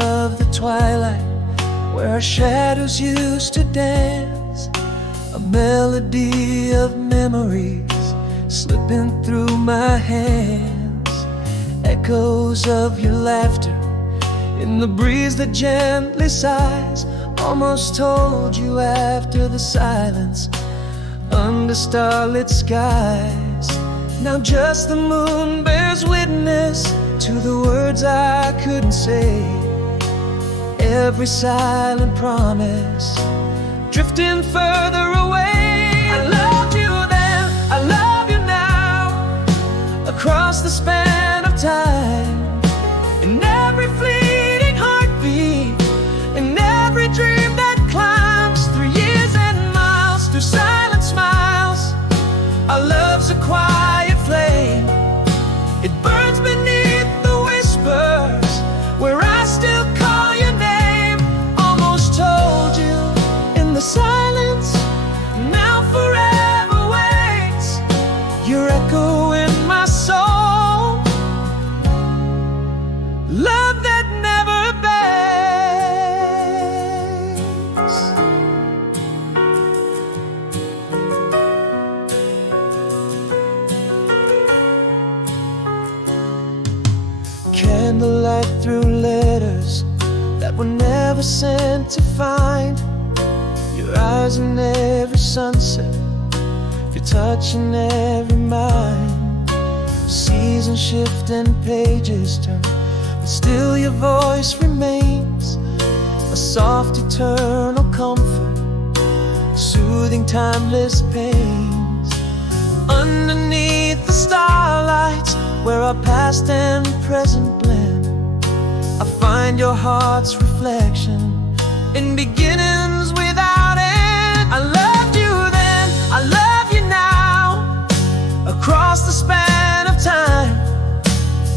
of the twilight, where our shadows used to dance. A melody of memories slipping through my hands. Echoes of your laughter in the breeze that gently sighs. Almost told you after the silence under starlit skies. Now just the moon bears witness to the words I couldn't say. Every silent promise drifting further away. I loved you then, I love you now, across the span of time. In every fleeting heartbeat, in every dream that climbs through years and miles, through silent smiles. Our love's a quiet flame, it burns beneath the whispers, where I still call your name. Almost told you in the silence, now forever waits. Your echo in my soul, love that never abates. Candlelight through letters that were never sent to find. Your eyes in every sunset, your touch in every mind. Seasons shift and pages turn, but still your voice remains. A soft eternal comfort, soothing timeless pains. Underneath the starlights, where our past and present blend, I find your heart's reflection in beginnings without end. I loved you then, I love you now, across the span of time.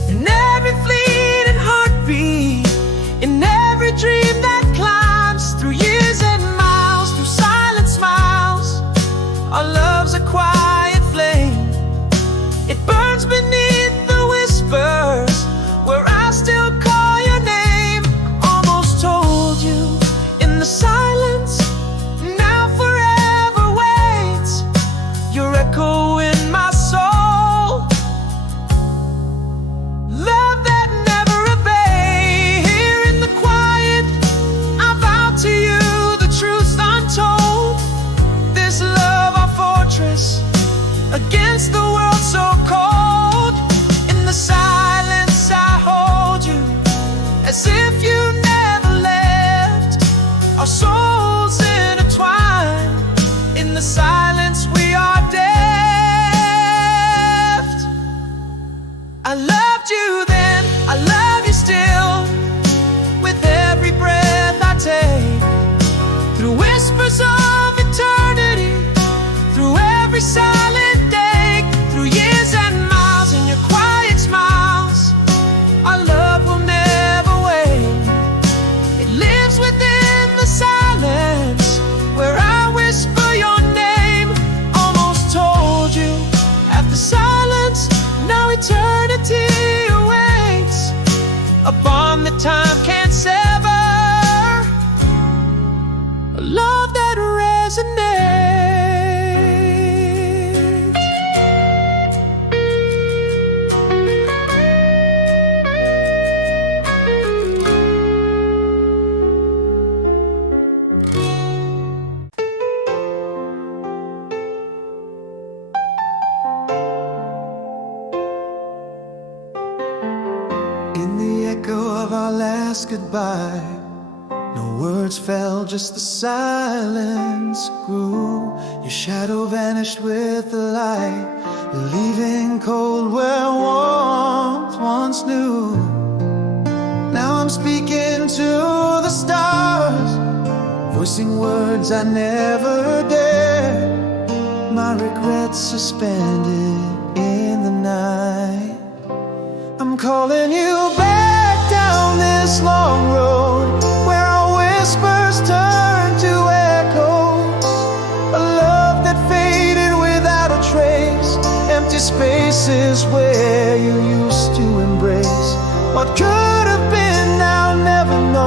In every fleeting heartbeat, in every dream that climbs through years and miles, through silent smiles. Our love's a quiet flame, it burns beneath the whispers, where I still call your name. Almost told you in the silence, now forever waits. Your echo in my soul, love that never abates. Here in the quiet, I vow to you the truths untold. This love, our fortress, against the world so cold. In the silence I hold you, as if you never left. Our souls intertwined, in the silence we are deft. I loved you then, I love you still, with every breath I take. Through whispers of eternity, through every silent day, through years and miles, in your quiet smiles. Our love will never wane, it lives within the silence, where I whisper your name. Almost told you after silence, now eternity awaits. A bond that time can't sever, a love that resonates. In the echo of our last goodbye, no words fell, just the silence grew. Your shadow vanished with the light, leaving cold where warmth once knew. Now I'm speaking to the stars, voicing words I never dared. My regrets suspended in the night. I'm calling you back down this long road, where our whispers turn to echoes. A love that faded without a trace, empty spaces where you used to embrace. What could have been, I'll never know.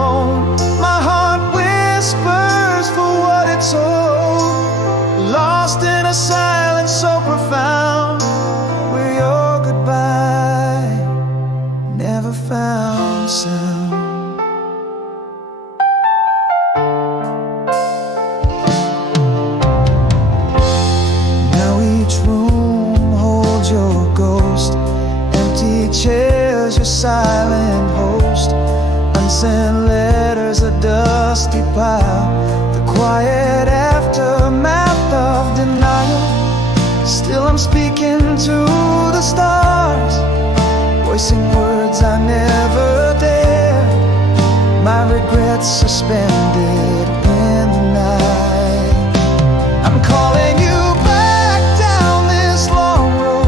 letters a dusty pile, the quiet aftermath of denial. Still I'm speaking to the stars, voicing words I never dared, my regrets suspended in the night. I'm calling you back down this long road,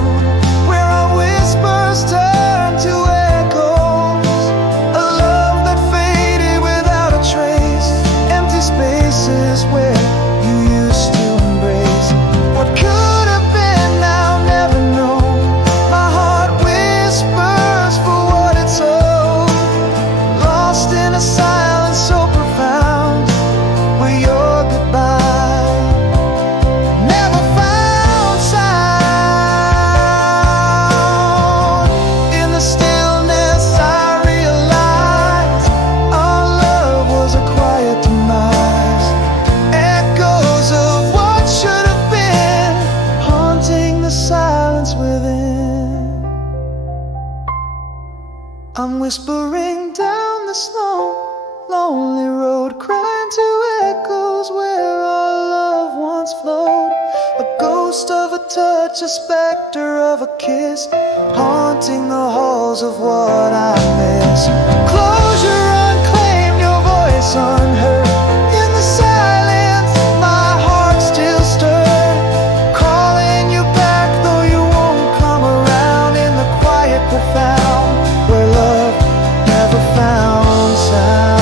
where our whispers turn to echoes, a love that faded without a trace, empty spaces where you used to embrace. What could have been now, never know. My heart whispers for what it's owed, lost in a silence so profound, where your goodbye never found sound. In the stillness I realized our love was a quiet demise, echoes of what should have been, haunting the silence within. I'm whispering down this long, lonely road, crying to echoes where our love once flowed, a ghost of a touch, a specter of a kiss, haunting the halls of what I miss. Closure unclaimed, your voice unheard, in the silence my heart still stirred, calling you back though you won't come around, in the quiet profound, where love never found sound,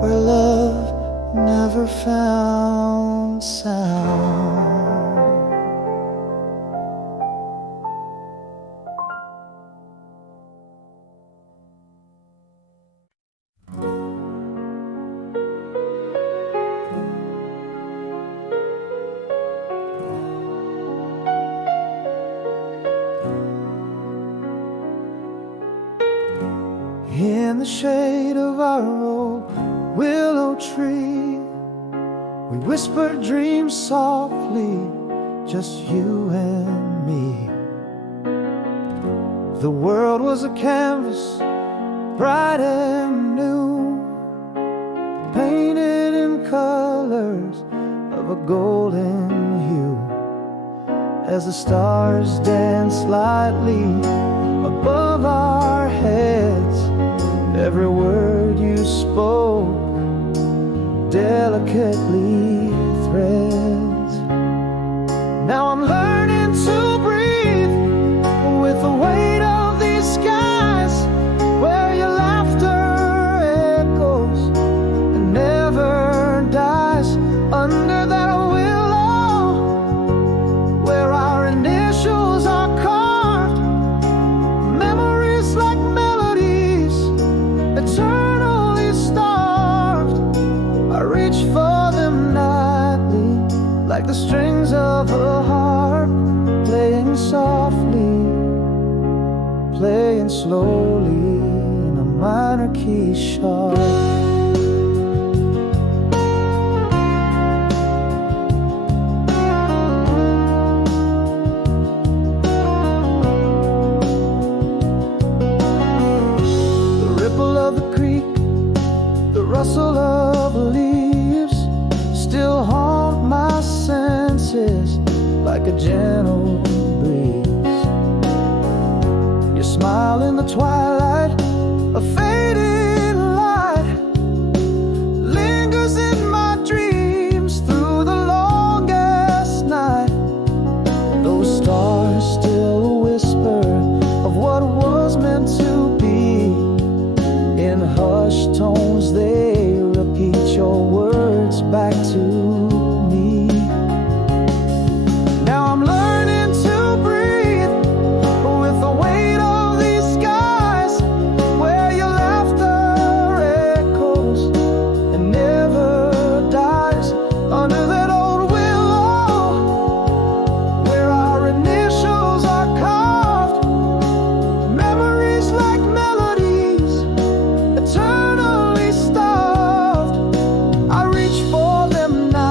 where love never found sound. In the shade of our old willow tree, we whispered dreams softly, just you and me. The world was a canvas, bright and new, painted in colors of a golden hue. As the stars danced lightly above our heads, every word you spoke delicately threads. Now I'm learning to breathe with the weight of these skies, where your laughter echoes and never dies, under that willow where our initials are carved, memories like melodies, eternally starved. I reach for them nightly, like the strings of a harp, playing softly, playing slowly in a minor key sharp. The ripple of the creek, the rustle of leaves, still haunt my senses like a gentle breeze. Your smile in the twilight, a fading light, lingers in my dreams through the longest night. Those stars still whisper of what was meant to be. In hushed tones they repeat your words back to me. Now I'm learning to breathe with the weight of these skies, where your laughter echoes and never dies, under that old willow where our initials are carved, memories like melodies, eternally starved. I reach for them now,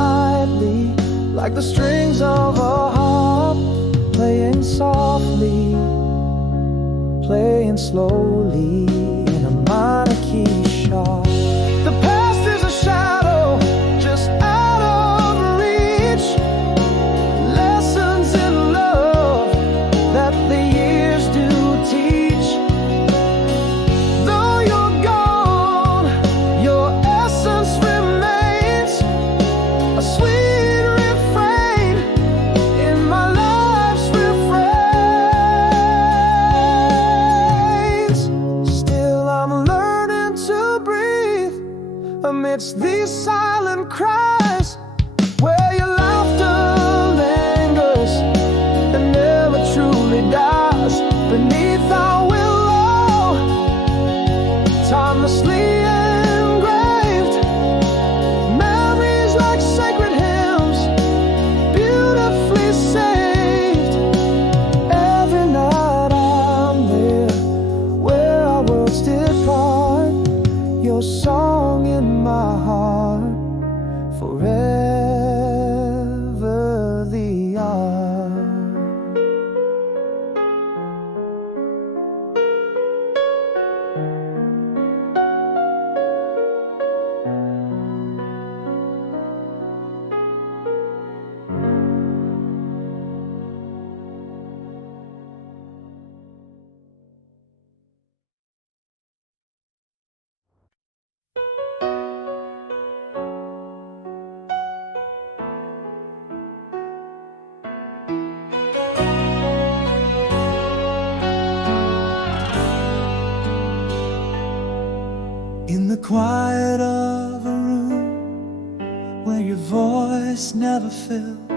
like the strings of a harp, playing softly, playing slowly in a minor key sharp. The past is a shadow just out of reach, lessons in love that the years do teach. Though you're gone, your essence remains, a sweet refrain in my life's refrains. Still I'm learning to breathe amidst these silent cries, where your laughter lingers and never truly dies beneath our willow, timelessly engraved. Memories like sacred hymns, beautifully saved. Every night I'm there, where our worlds did part, your song in my heart, forever the art. In the quiet of a room where your voice never filled,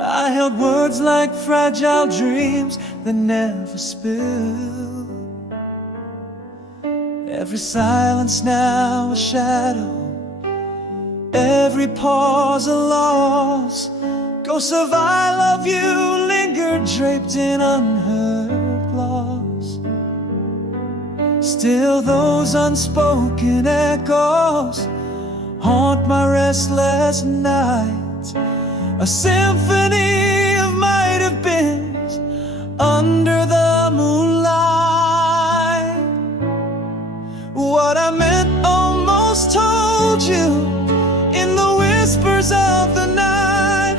I held words like fragile dreams that never spill. Every silence now a shadow, every pause a loss. Ghosts of I love you linger draped in unheard loss. Still those unspoken echoes haunt my restless nights, a symphony of might have beens under the moonlight. What I meant almost told you in the whispers of the night.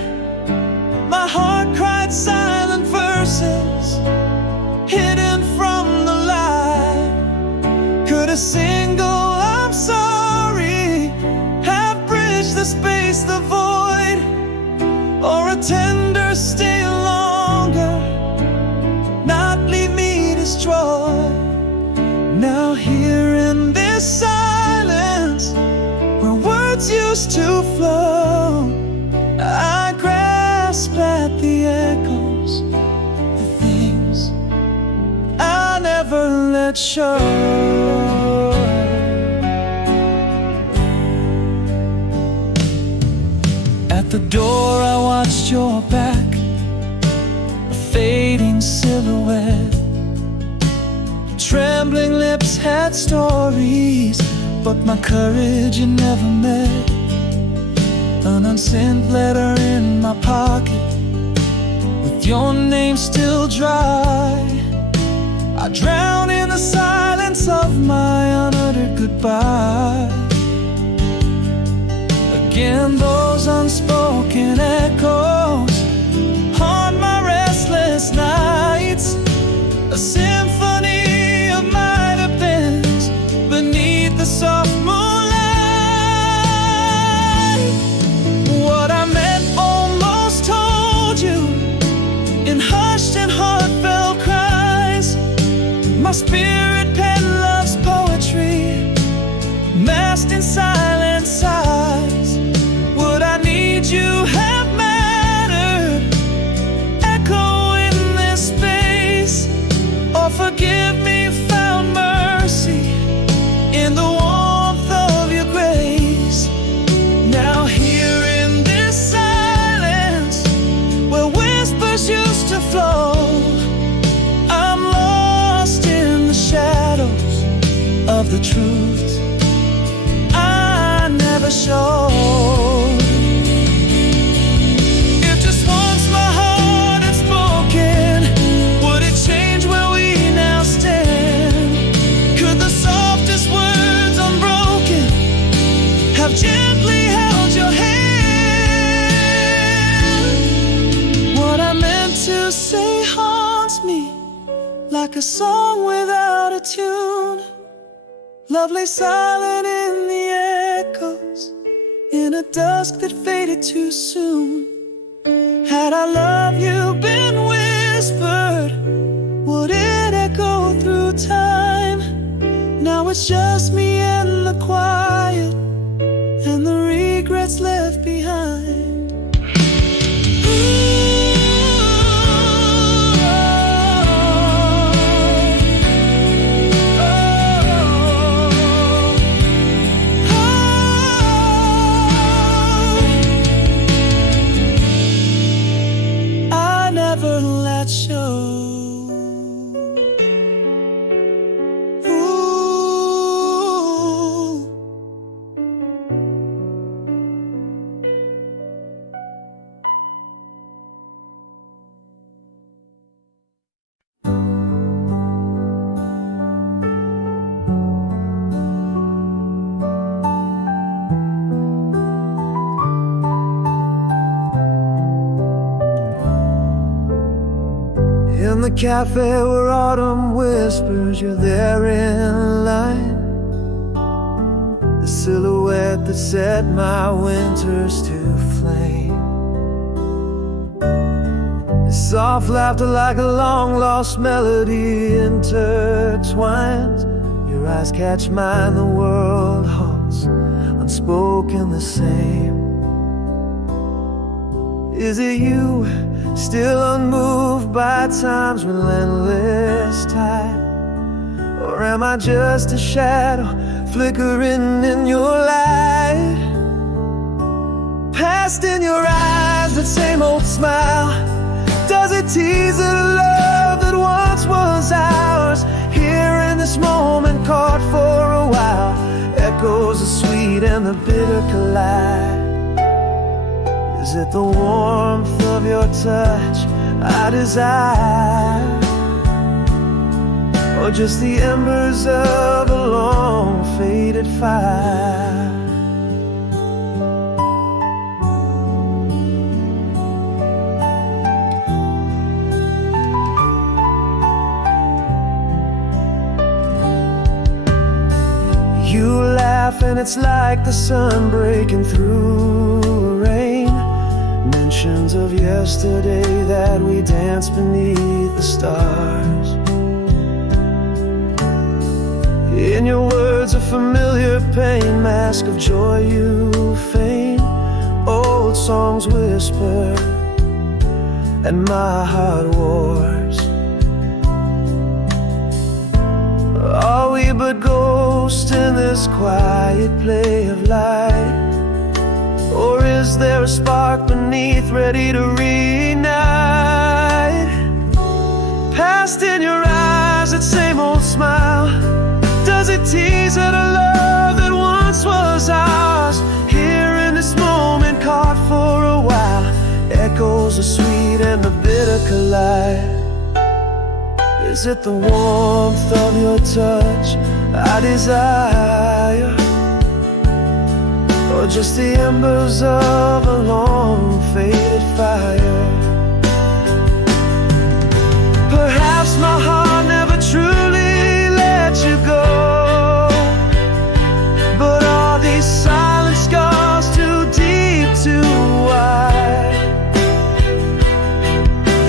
My heart cried silent verses hidden from the light. Could a single I'm sorry have bridged the space, the void, or a tender stay longer, not leave me destroyed? Now here in this silence, where words used to flow, I grasp at the echoes, the things I never let show. At the door I watched your back, a fading silhouette. Trembling lips had stories, but my courage you never met. An unsent letter in my pocket, with your name still dry. I drown in the silence of my unuttered goodbye. Again those unspoken echoes haunt my restless nights, a symphony of might have beens beneath the soft moonlight. What I meant almost told you in hushed and heartfelt cries. My spirit penned love's poetry, masked in silent sighs. Would I need you have mattered, echo in this space, or forgive me found mercy in the warmth of your grace? Now here in this silence, where whispers used to flow, I'm lost in the shadows of the truth I never showed. a song without a tune. Love lay silent in the echoes, in a dusk that faded too soon. Had our love you been whispered, would it echo through time? Now it's just me and the quiet, and the regrets left behind. In the cafe where autumn whispers, you're there in line. The silhouette that set my winters to flame. Your soft laughter like a long-lost melody intertwines. Your eyes catch mine, the world halts, unspoken the same. Is it you, still unmoved by time's relentless tide? Or am I just a shadow flickering in your light? Past in your eyes, that same old smile, does it tease at a love that once was ours? Here in this moment, caught for a while, echoes the sweet and the bitter collide. Is it the warmth of your touch I desire, or just the embers of a long faded fire? You laugh and it's like the sun breaking through rain. Mentions of yesterday that we danced beneath the stars. In your words a familiar pain, mask of joy you feign. Old songs whisper and my heart wars. Are we but ghosts in this quiet play of light? Or is there a spark beneath ready to reignite? Past in your eyes, that same old smile, does it tease at a love that once was ours? Here in this moment, caught for a while, echoes the sweet and the bitter collide. Is it the warmth of your touch I desire, or just the embers of a long faded fire? Perhaps my heart never truly let you go, but are these silent scars too deep, too wide?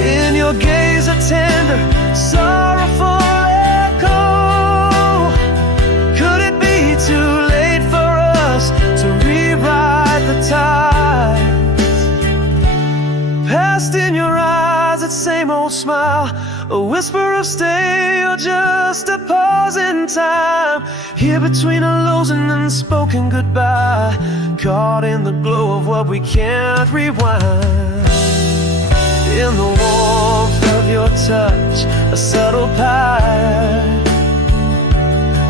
In your gaze a tender, sorrowful echo. Could it be too late for us to rewrite the tides? Past in your eyes, that same old smile, a whisper of stay or just a pause in time. Here between a lows and unspoken goodbye, caught in the glow of what we can't rewind. In the warmth of your touch, a subtle pie,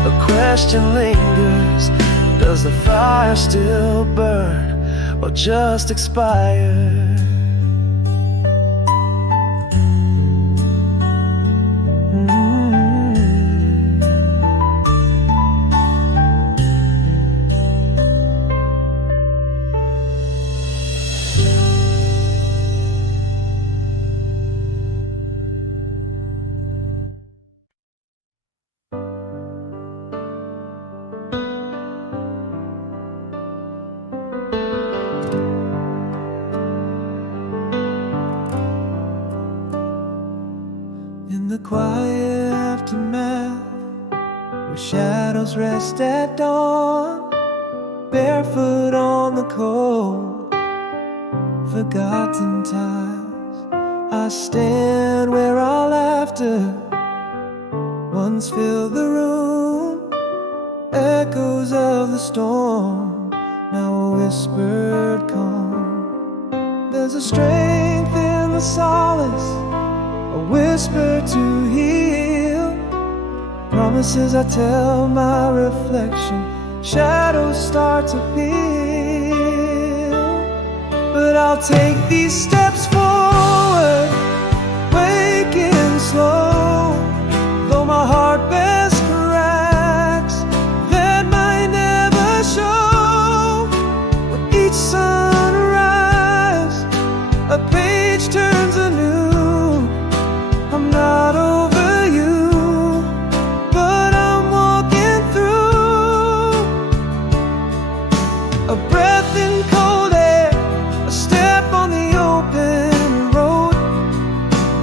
a question lingers, does the fire still burn or just expire? the quiet aftermath, where shadows rest at dawn, barefoot on the cold, forgotten times. I stand where our laughter once filled the room, echoes of the storm, now a whispered calm. There's a strength in the solace, a whisper to heal, promises I tell my reflection, shadows start to peel. But I'll take these steps forward, waking slow, though my heart bears cracks that might never show. With each sunrise, a page turns anew. I'm not over you, but I'm walking through. A breath in cold air, a step on the open road.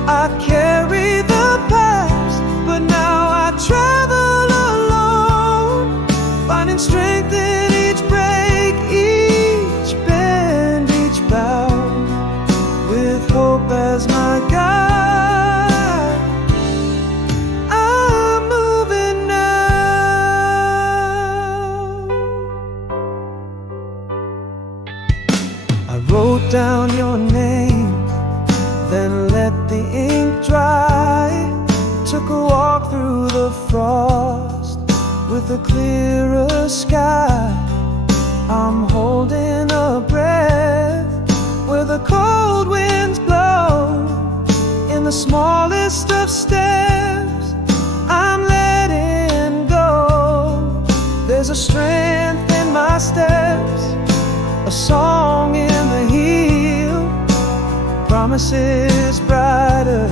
I carry the past, but now I travel alone, finding strength in each break, each bend, each bow, with hope as my guide. I'm moving now. I wrote down your name, then let the ink dry. Took a walk through the frost with a clearer sky. I'm holding a breath where the cold winds blow. In the smallest of steps, I'm letting go. There's a strength in my steps, a song in the heel, promises brighter,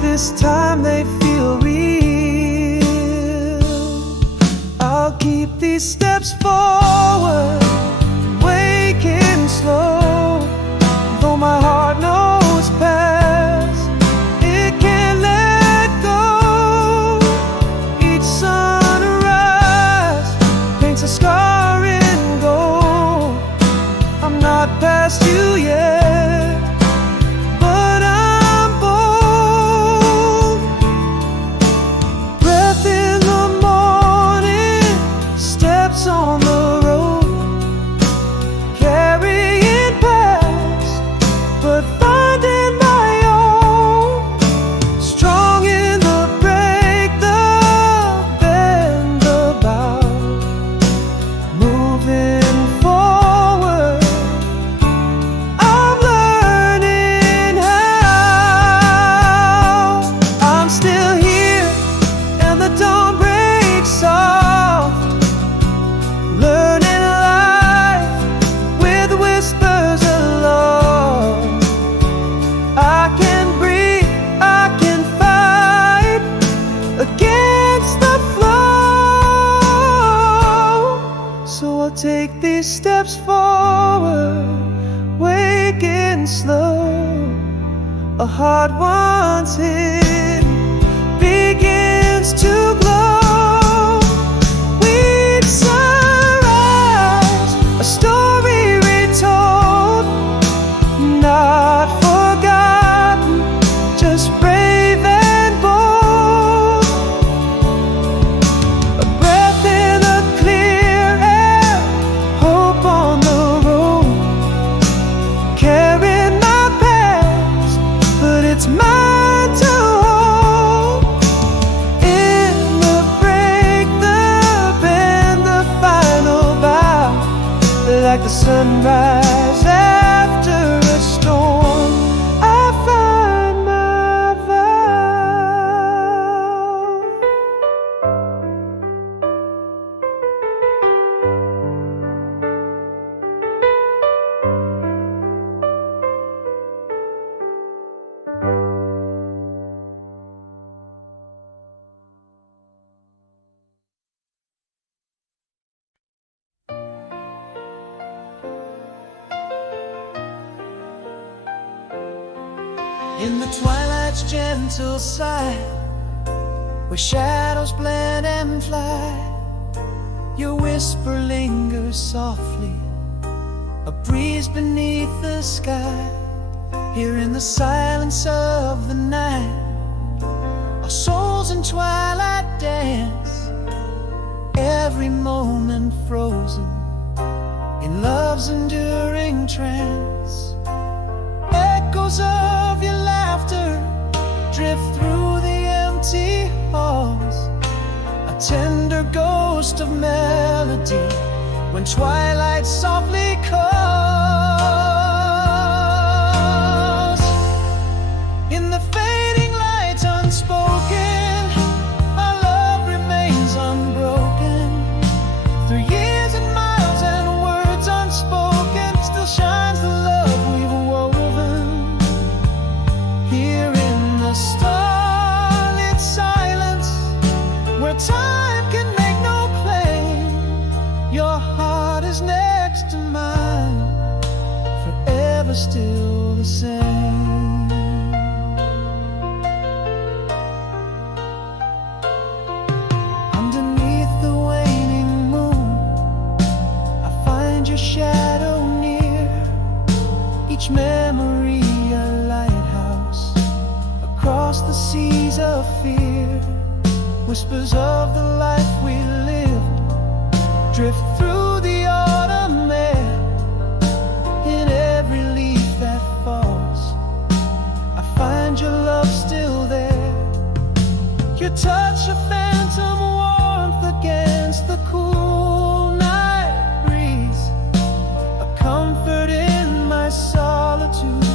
this time they feel real. I'll keep these steps forward, waking slow, though my heart knows past, it can't let go. Each sunrise paints a scar in gold. I'm not past you yet, but I'm bold. Breath in the morning, steps on the road, carrying past, but finding my own. Strong in the break, the bend, the bow, moving forward. I'm learning how. I'm still here, and the dawn breaks soft, learning life with whispers of love. I can breathe, I can fight against the flow. So I'll take these steps forward, waking slow. A heart once hid begins to glow. We'd sunrise, a story retold, not forgotten, just brave and bold. A breath in the clear air, hope on the road, carrying my past, but it's mine to hold. In the break, the bend, the final bow, like the sunrise after a storm, I find my vow. In the twilight night's gentle side, where shadows blend and fly. Your whisper lingers softly, a breeze beneath the sky. Here in the silence of the night, our souls in twilight dance, every moment frozen in love's enduring trance. Echoes of your laughter drift through the empty halls, a tender ghost of melody when twilight softly calls. In the fading light unspoken, our love remains unbroken. Through years and miles and words unspoken, still shines the love we've woven. Here in the starlit silence, where time can make no claim, your heart is next to mine, forever still the same. Underneath the waning moon, I find your shadow near, each memory a lighthouse across the seas of fear. Whispers of the life we lived drift through the autumn air. In every leaf that falls, I find your love still there. Your touch a phantom warmth against the cool night breeze, a comfort in my solitude,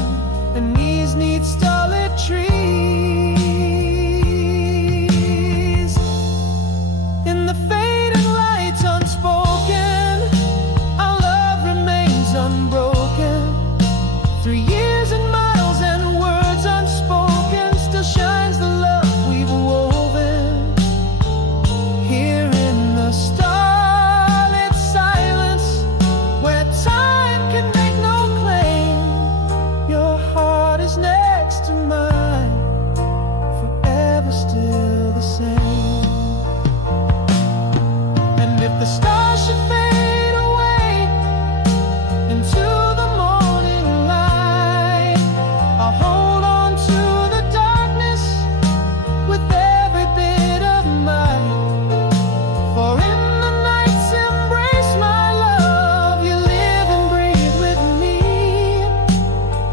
and knees need starlit trees. In the fading light unspoken, our love remains unbroken. Through years and miles and words unspoken, still shines the love we've woven. Here in the starlit silence, where time can make no claim, your heart is next to mine, forever still the same. And if the stars should fade away into the morning light, I'll hold on to the darkness with every bit of might. For in the night's embrace, my love, you live and breathe with me.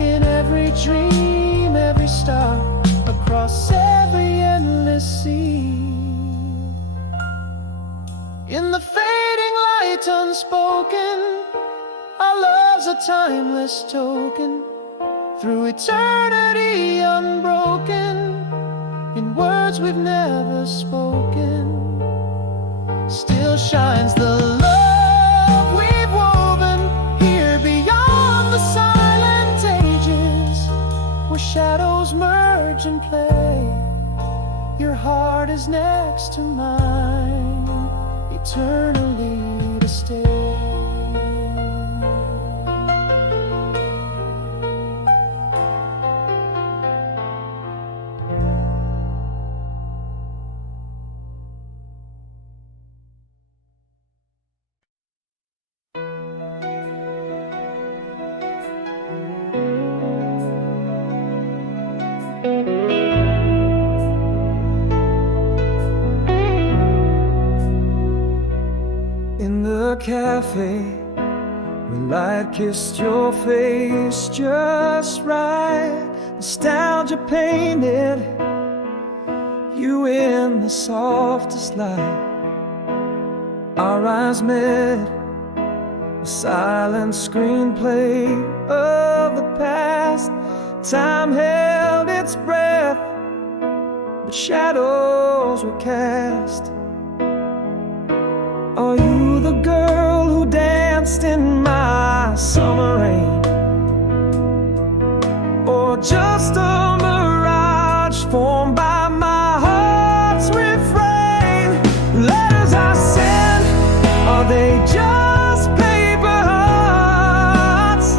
In every dream, every star, across every endless sea. In the fading light unspoken, our love's a timeless token. Through eternity unbroken, in words we've never spoken, still shines the love we've woven. Here beyond the silent ages, where shadows merge and play, your heart is next to mine, eternally to stay. In the cafe, when light kissed your face just right, nostalgia painted you in the softest light. Our eyes met, a silent screenplay of the past. Time held its breath, but shadows were cast. Are you the girl who danced in my summer rain, or just a mirage formed by my heart's refrain? Letters I send, are they just paper hearts?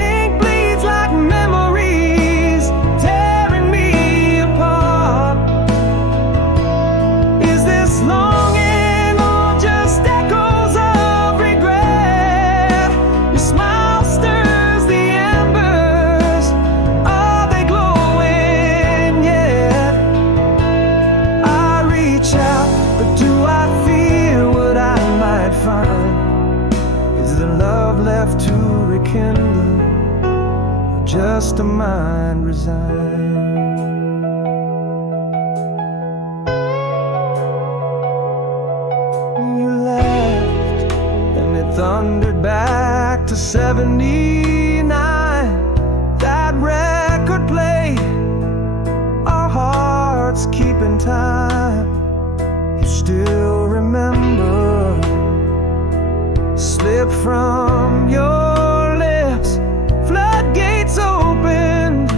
Ink bleeds like memories, tearing me just a mind resigned. You left and it thundered back to 79. That record played, our hearts keeping time. You still remember, slip from your lips, floodgates opened,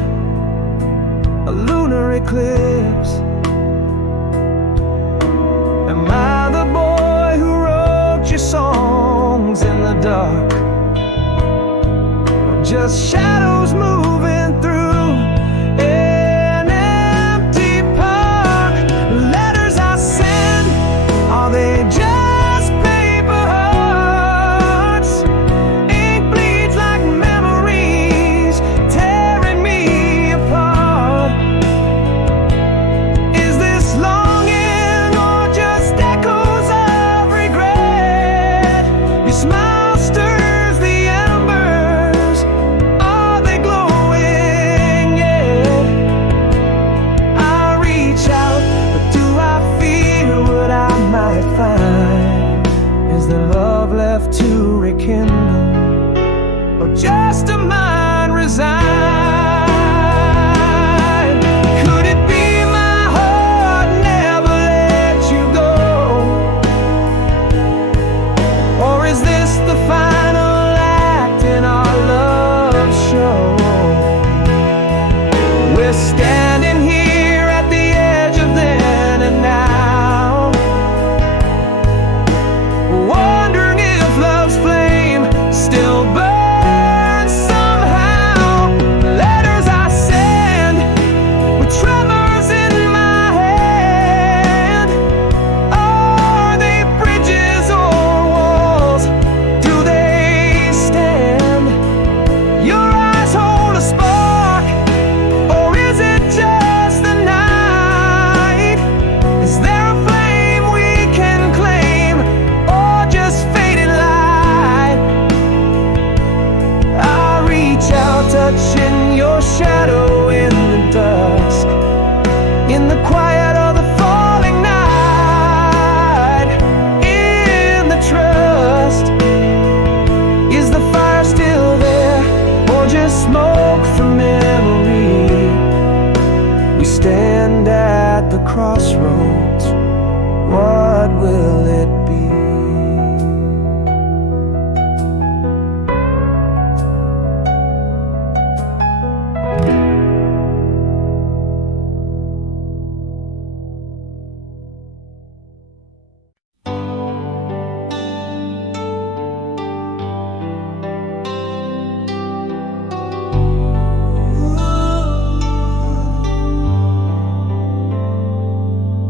a lunar eclipse. Am I the boy who wrote your songs in the dark, or just shadows moving through an empty park? Letters I send, are they just paper hearts? Ink bleeds like memories, tearing me apart. Is this longing or just echoes of regret? Your smile stirs the embers, are they glowing yet? I reach out, but do I feel what I might find? Is there love left to rekindle, or just a mind resigned? Could it be my heart never let you go? Or is this the final act in our love show? We're standing here at the edge of then and now, wondering if love's flame still burns somehow. Letters I send with tremors in my hand, are they bridges or walls? Do they stand? Your eyes hold a spark, or is it just the night? Is there a flame we can claim, or just faded light? I reach out, touching your shadow in the dusk, in the quiet of the falling night, in the trust. Is the fire still there, or just smoke from memory? We stand at the crossroads, what will it be?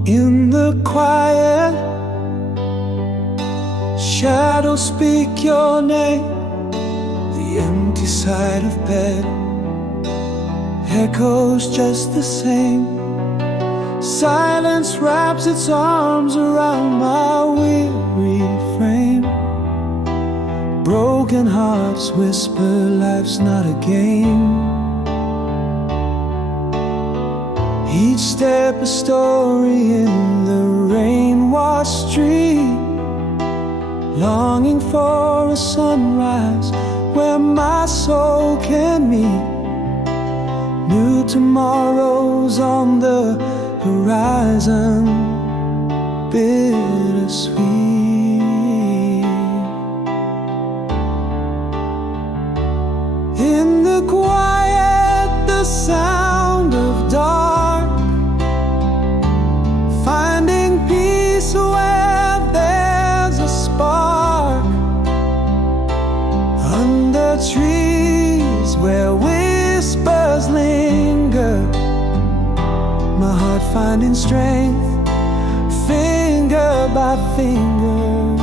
In the quiet, shadows speak your name. The empty side of bed echoes just the same. Silence wraps its arms around my weary frame. Broken hearts whisper life's not a game. Each step a story in the rain-washed street, longing for a sunrise where my soul can meet. New tomorrows on the horizon, bittersweet. In the quiet, the sound of dark, finding peace where there's a spark. Under trees where whispers linger, my heart finding strength, finger by finger.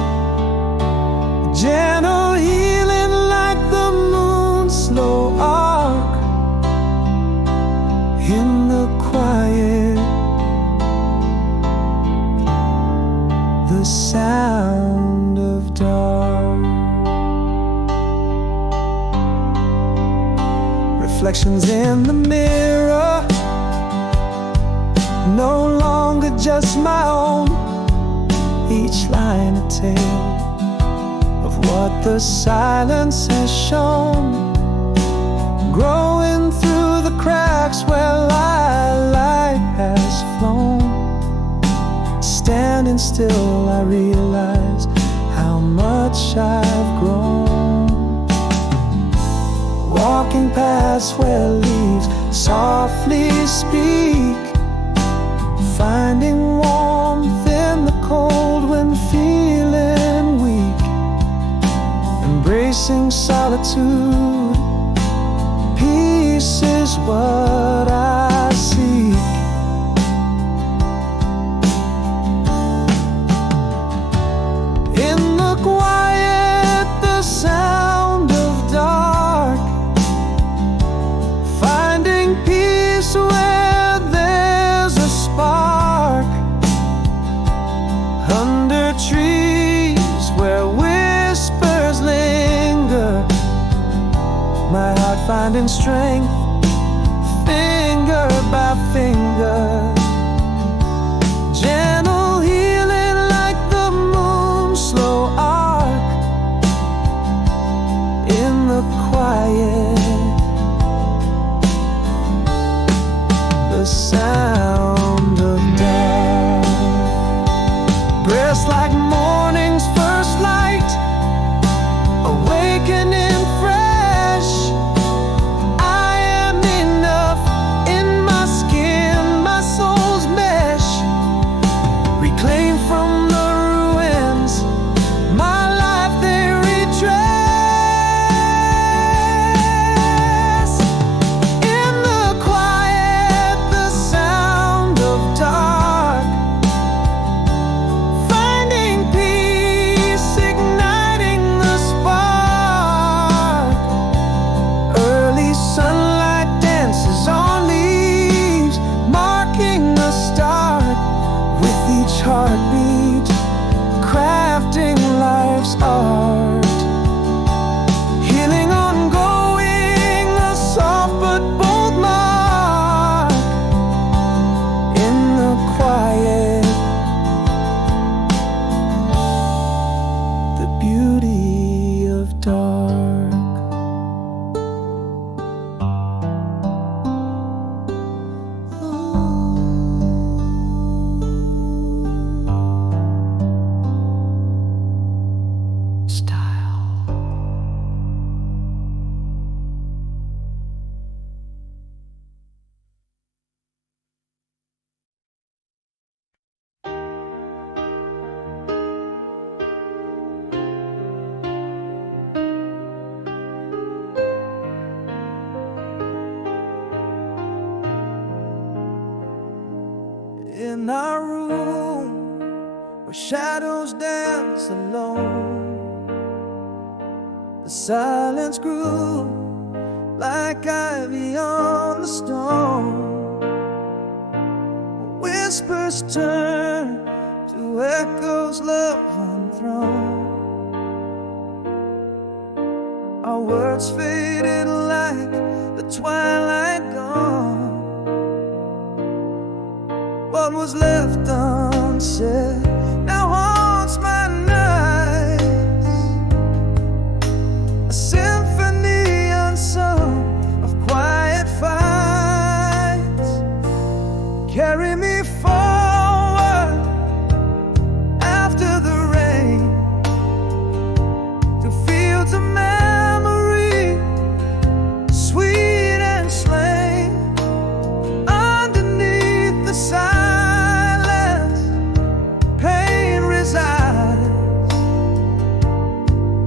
Gentle healing like the moon's slow arc. In the quiet, the sound of dark. reflections in the mirror, no longer just my own. Each line a tale of what the silence has shown, growing through the cracks where light has flown. Standing still, I realize how much I've grown. Walking past where leaves softly speak, finding warmth in the cold when feeling weak, embracing solitude. Peace is what I seek. In the quiet, the sound of dark, finding peace where there's a spark. Under trees where whispers linger, my heart finding strength, finger by finger. Gentle healing like the moon's slow arc. In the quiet, the sound of dark. Breaths like morning's first light, awakening fresh. I am enough in my skin, my soul's mesh. Reclaim from the ruins, my life they retrace. In the quiet, the sound of dark, finding peace, igniting the spark. Early sunlight dances on leaves, marking the start. With each heartbeat, crafting life's art. Healing ongoing, a soft but bold mark. In the quiet, the beauty of dark. Style. In our room, where shadows dance alone, the silence grew like ivy on the stone. Whispers turn to echoes, love unthrown. Our words faded like the twilight dawn. What was left unsaid now haunts my nights, a symphony unsung of quiet fights. Carry me forward after the rain, to fields of memory, sweet and slain. Underneath the silence, pain resides.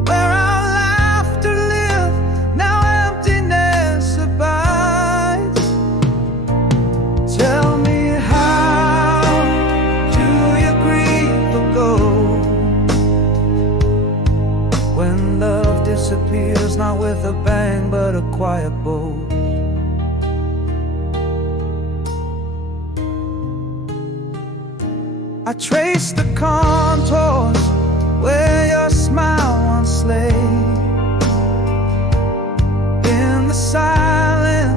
Where our laughter lived, now emptiness abides. Tell me, how do you grieve or go when love disappears, not with a bang but a quiet bow? I trace the contours where your smile once lay. In the silence,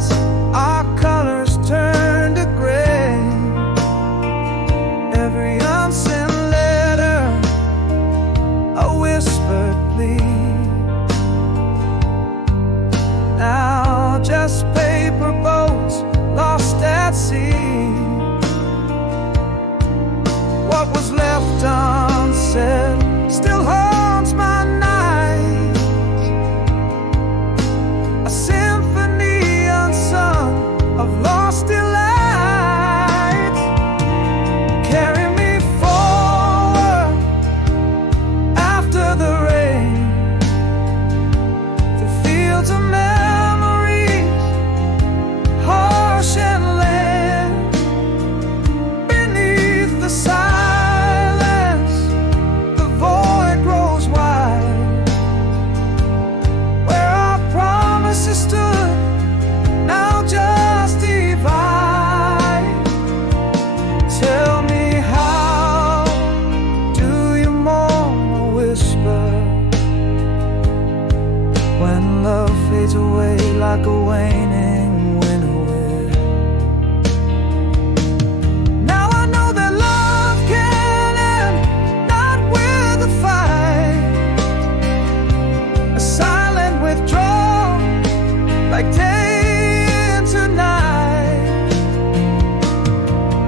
like day into night.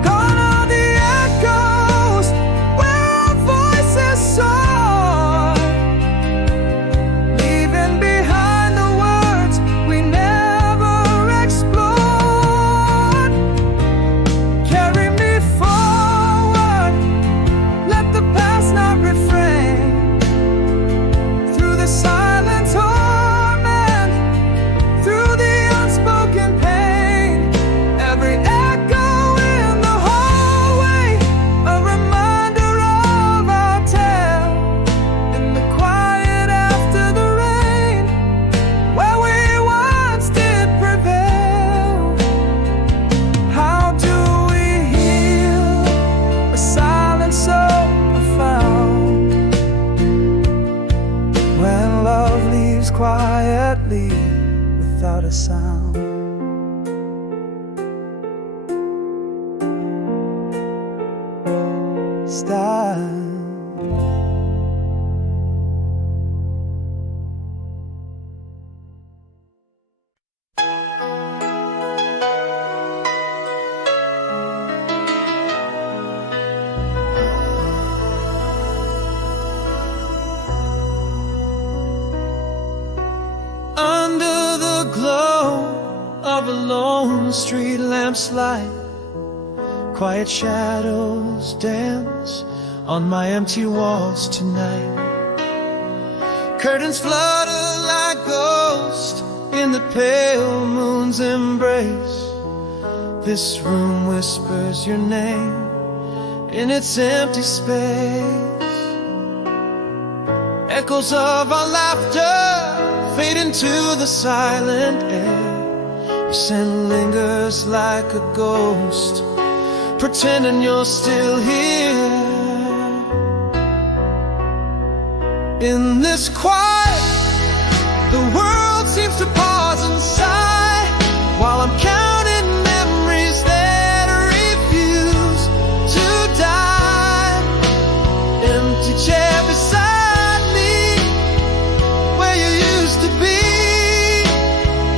Gone are the echoes where our voices soar, leaving behind the words we never explored. Carry me forward, let the past not refrain. Through the silent torment, through the unspoken pain, every echo in the hallway, a reminder of our tale. In the quiet after the rain, where we once did prevail. How do we heal a silence so profound, when love leaves quietly without a sound? Stand. Under the glow of a lone street lamp's light, quiet shadows dance on my empty walls tonight. Curtains flutter like ghosts in the pale moon's embrace. This room whispers your name in its empty space. Echoes of our laughter fade into the silent air. Your scent lingers like a ghost, pretending you're still here. In this quiet, the world seems to pause and sigh, while I'm counting memories that refuse to die. Empty chair beside me, where you used to be.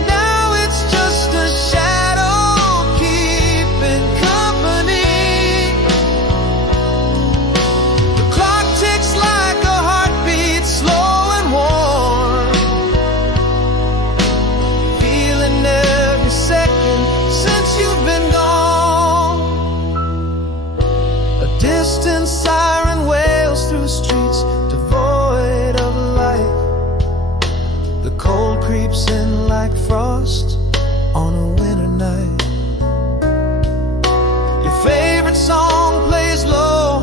Now it's just a shadow keeping company. The clock ticks like a heartbeat, slow and warm, feeling every second since you've been gone. A distant siren wails through streets devoid of light. The cold creeps in like frost on a winter night. Your favorite song plays low,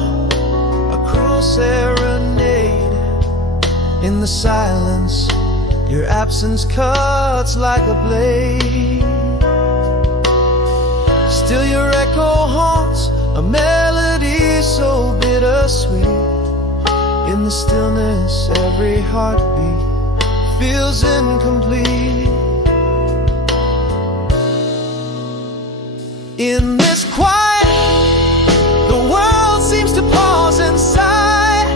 a cruel serenade. In the silence, your absence cuts like a blade. Still your echo haunts a melody so bittersweet. In the stillness, every heartbeat feels incomplete. In this quiet, the world seems to pause and sigh,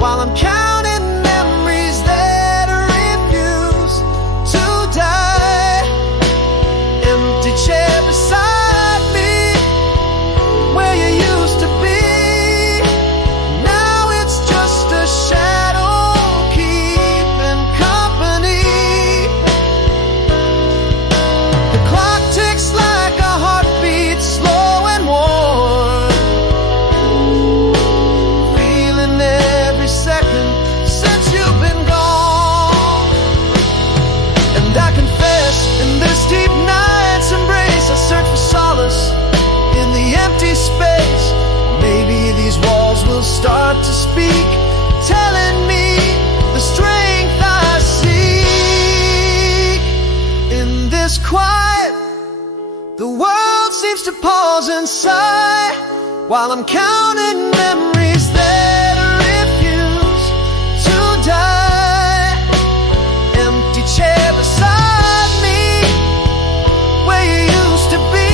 while I'm counting memories that refuse to die. Empty chair beside me, where you used to be. Now it's just a shadow keeping company. The clock ticks like a heartbeat, slow and warm, feeling every second since you've been gone. And I confess, in this deep night's embrace, I search for solace in the empty space. Maybe these walls will start to speak, telling me the strength I seek. In this quiet, the world seems to pause and sigh, while I'm counting memories that refuse to die. Empty chair beside me, where you used to be.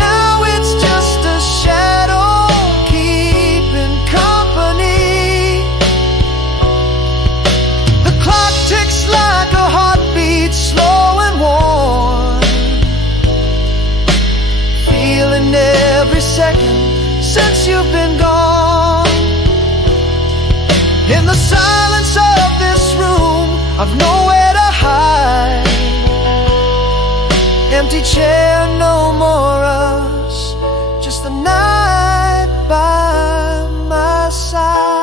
Now it's just a shadow keeping company. The clock ticks like a heartbeat, slow empty chair, no more us, just the night by my side.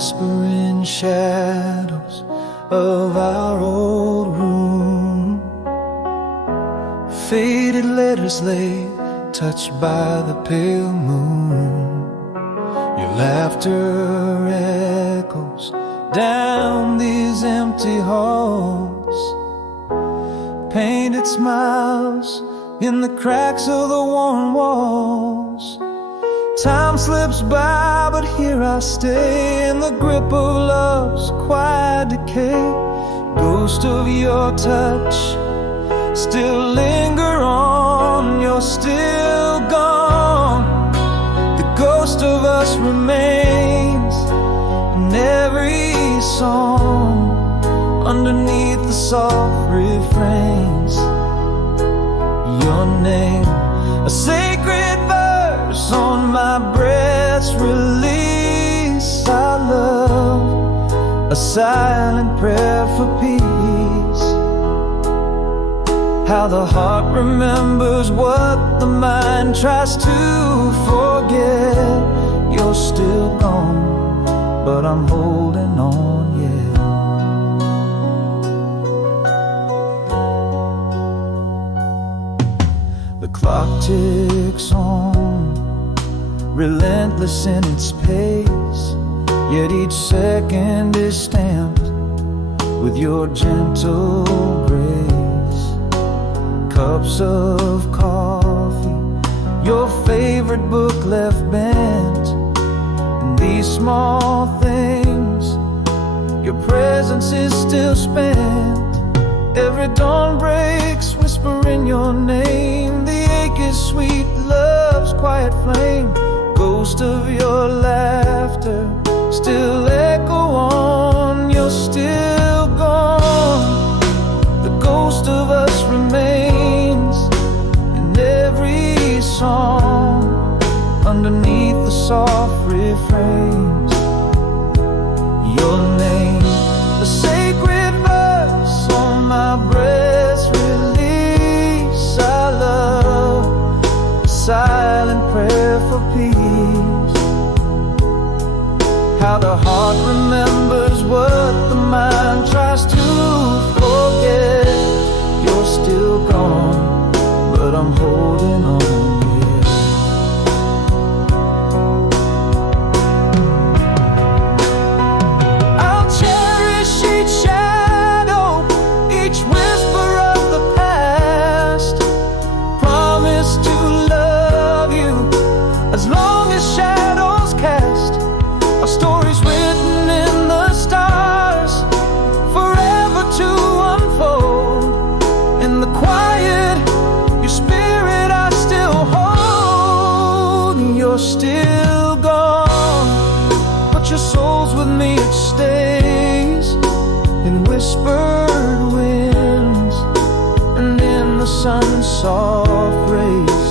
Whispering shadows of our old room, faded letters lay, touched by the pale moon. Your laughter echoes down these empty halls, painted smiles in the cracks of the worn walls. Time slips by, but here I stay in the grip of love's quiet decay. Ghost of your touch still linger on, you're still gone. The ghost of us remains in every song, underneath the soft refrains. Your name, a sacred verse on my breath's release. I love, a silent prayer for peace. How the heart remembers what the mind tries to forget. You're still gone, but I'm holding on, yeah. The clock ticks on, relentless in its pace, yet each second is stamped with your gentle grace. Cups of coffee, your favorite book left bent, and these small things, your presence is still spent. Every dawn breaks, whispering your name. The ache is sweet, love's quiet flame. Ghost of your laughter still echo on, you're still gone. The ghost of us remains in every song, underneath the soft refrains. Your name, a sacred verse on my breath's release. I love, a silent prayer for peace. How the heart remembers what the mind tries to forget. You're still gone, but I'm holding on, yeah. I'll cherish each shadow, each whisper of the past. Promise to love you as long as shadows cast. Our stories written in the stars, forever to unfold. In the quiet, your spirit I still hold. You're still gone, but your soul's with me, it stays in whispered winds and in the sun's soft rays.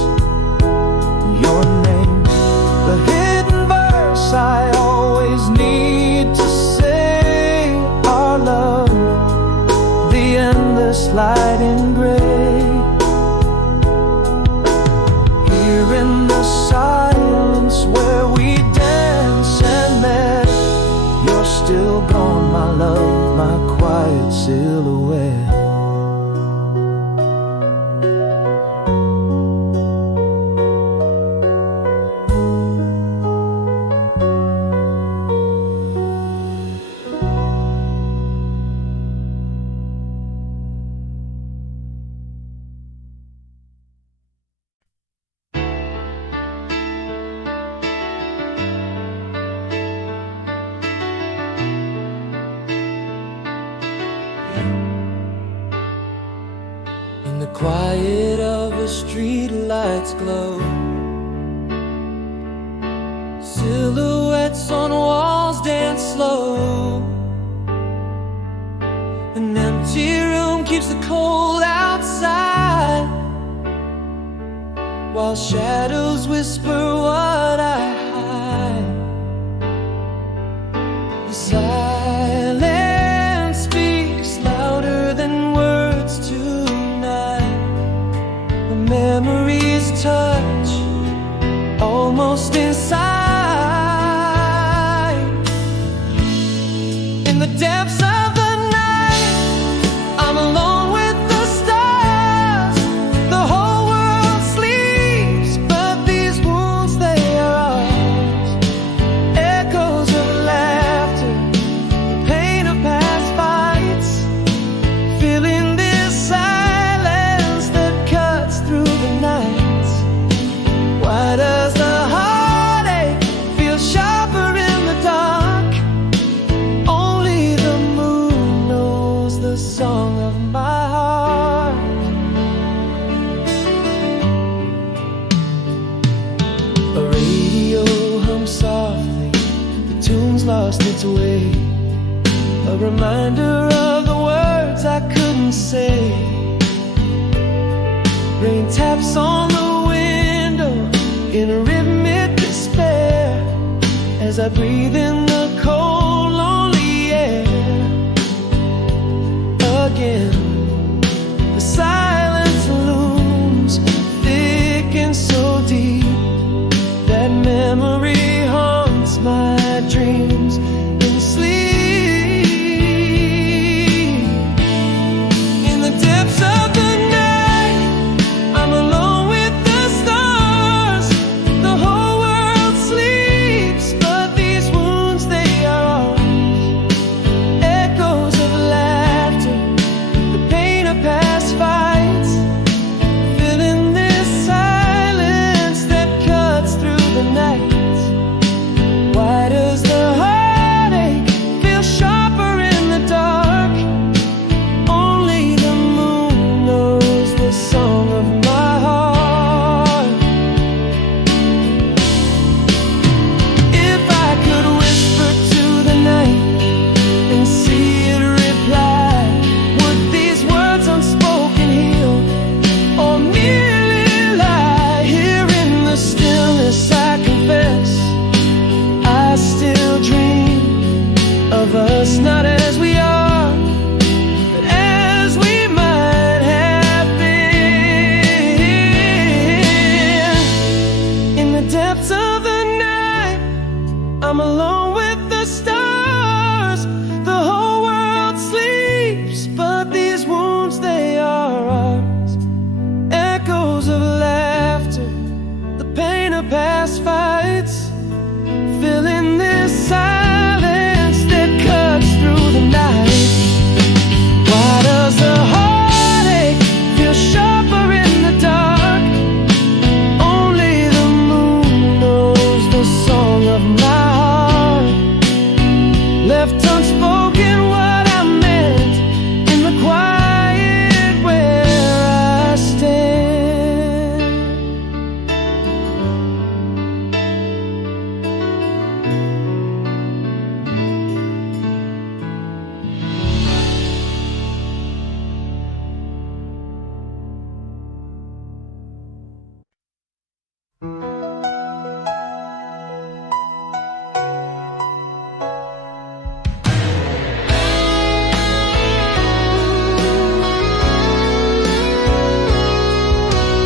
Your name, the hidden verse I always need to say. Our love, the endless light in gray. Here in the silence where we dance and met, you're still gone, my love, my quiet silhouette. quiet of the street lights glow. Silhouettes on walls dance slow. An empty room keeps the cold outside, while shadows whisper what I hide. The silence speaks louder than words tonight. The memories touch almost inside. In the depths of the night, I'm alone with the stars. The whole world sleeps, but these wounds, they are ours. Echoes of laughter, the pain of past fights, filling this silence that cuts through the nights. Why does the heartache feel sharper in the dark? Only the moon knows the song of my heart. A radio hums softly, the tune's lost its way. A reminder of the words I couldn't say. Rain taps on the window in a rhythmic despair, as I breathe in the cold, lonely air. Again, the silence looms thick and so deep that memory haunts my dreams in sleep. In the depths of the night, I'm alone with the stars. The whole world sleeps, but these wounds, they are ours. Echoes of laughter, the pain of past fights, filling this silence that cuts through the night. Why does the heartache feel sharper in the dark? Only the moon knows the song of my heart. If I could whisper to the night and see it reply, would these words unspoken heal or merely lie? Here in the stillness, I confess, I still dream of us not as we are, but as we might have been. In the depths of the night, I'm alone with the stars. The whole world sleeps, but these wounds, they are ours. Echoes of laughter, the pain of past fights, filling this silence that cuts through the night. Why does the heartache feel sharper in the dark? Only the moon knows the song of my heart. Left unspoken what I meant in the quiet where I stand.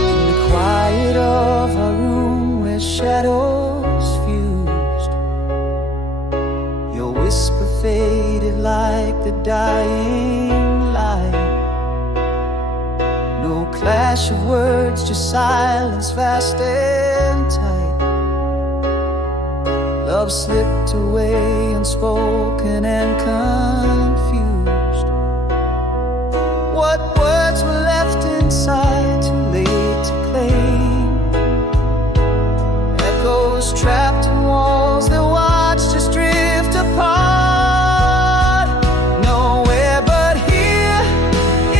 In the quiet of our room where shadows fused, your whisper faded like the dying light. No clash of words, just silence fast and tight. Love slipped away unspoken and confused. What words were left inside, too late to claim? Echoes trapped in walls that watched us drift apart. Nowhere but here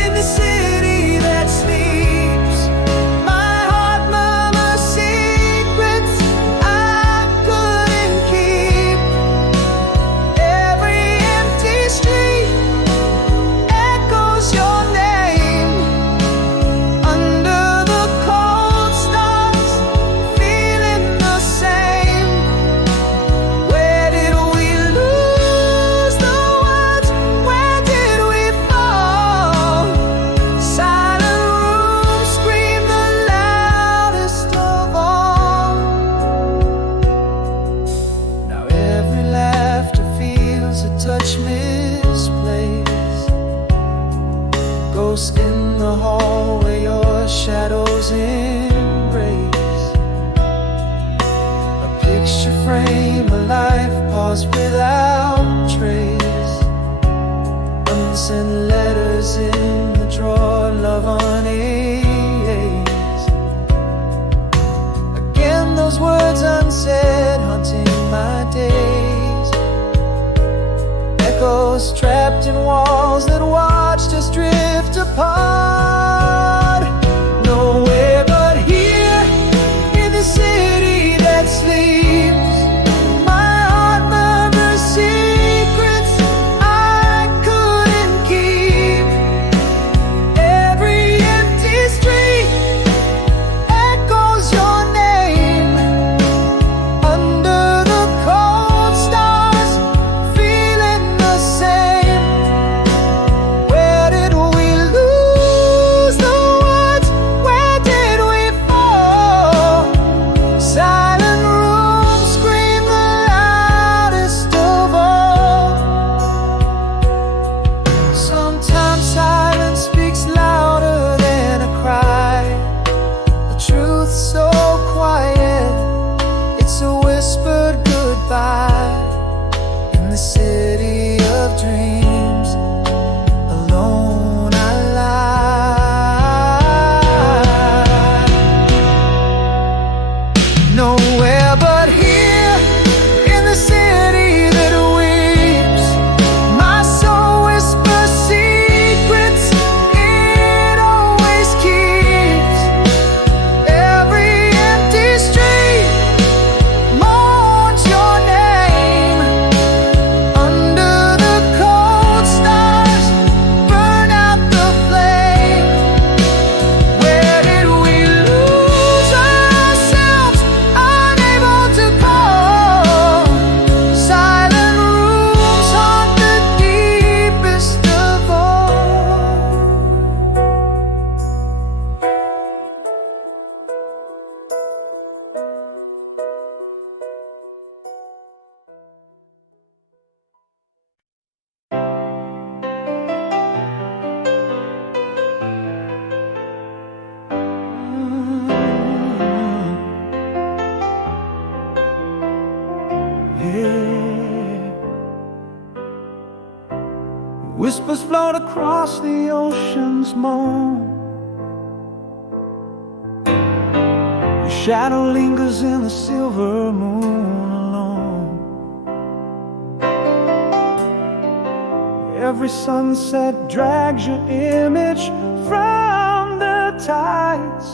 in the city that sleeps. close in the hall where your shadows embrace. A picture frame, a life paused without trace. Unsent letters in the drawer, love unerased. Again those words unsaid, haunting my days. Echoes trapped in walls that watched us drift apart. Nowhere but here, in the city that sleeps. My heart murmurs secrets I couldn't keep. Every empty street echoes your name. Under the cold stars, feeling the same. Where did we lose the words? Where did we fall? Silent rooms scream the loudest of all. Sometimes silence speaks louder than a cry. A truth so quiet, it's a whispered goodbye. In the city of dreams, alone I lie. Nowhere but here, in the city that weeps. My soul whispers secrets it always keeps. Every empty street mourns your name. Under the cold stars, burn out the flame. Where did we lose ourselves, unable to call? Silent rooms haunt the deepest of all. Yeah. Whispers float across the ocean's moan. Your shadow lingers in the silver moon alone. Every sunset drags your image from the tides.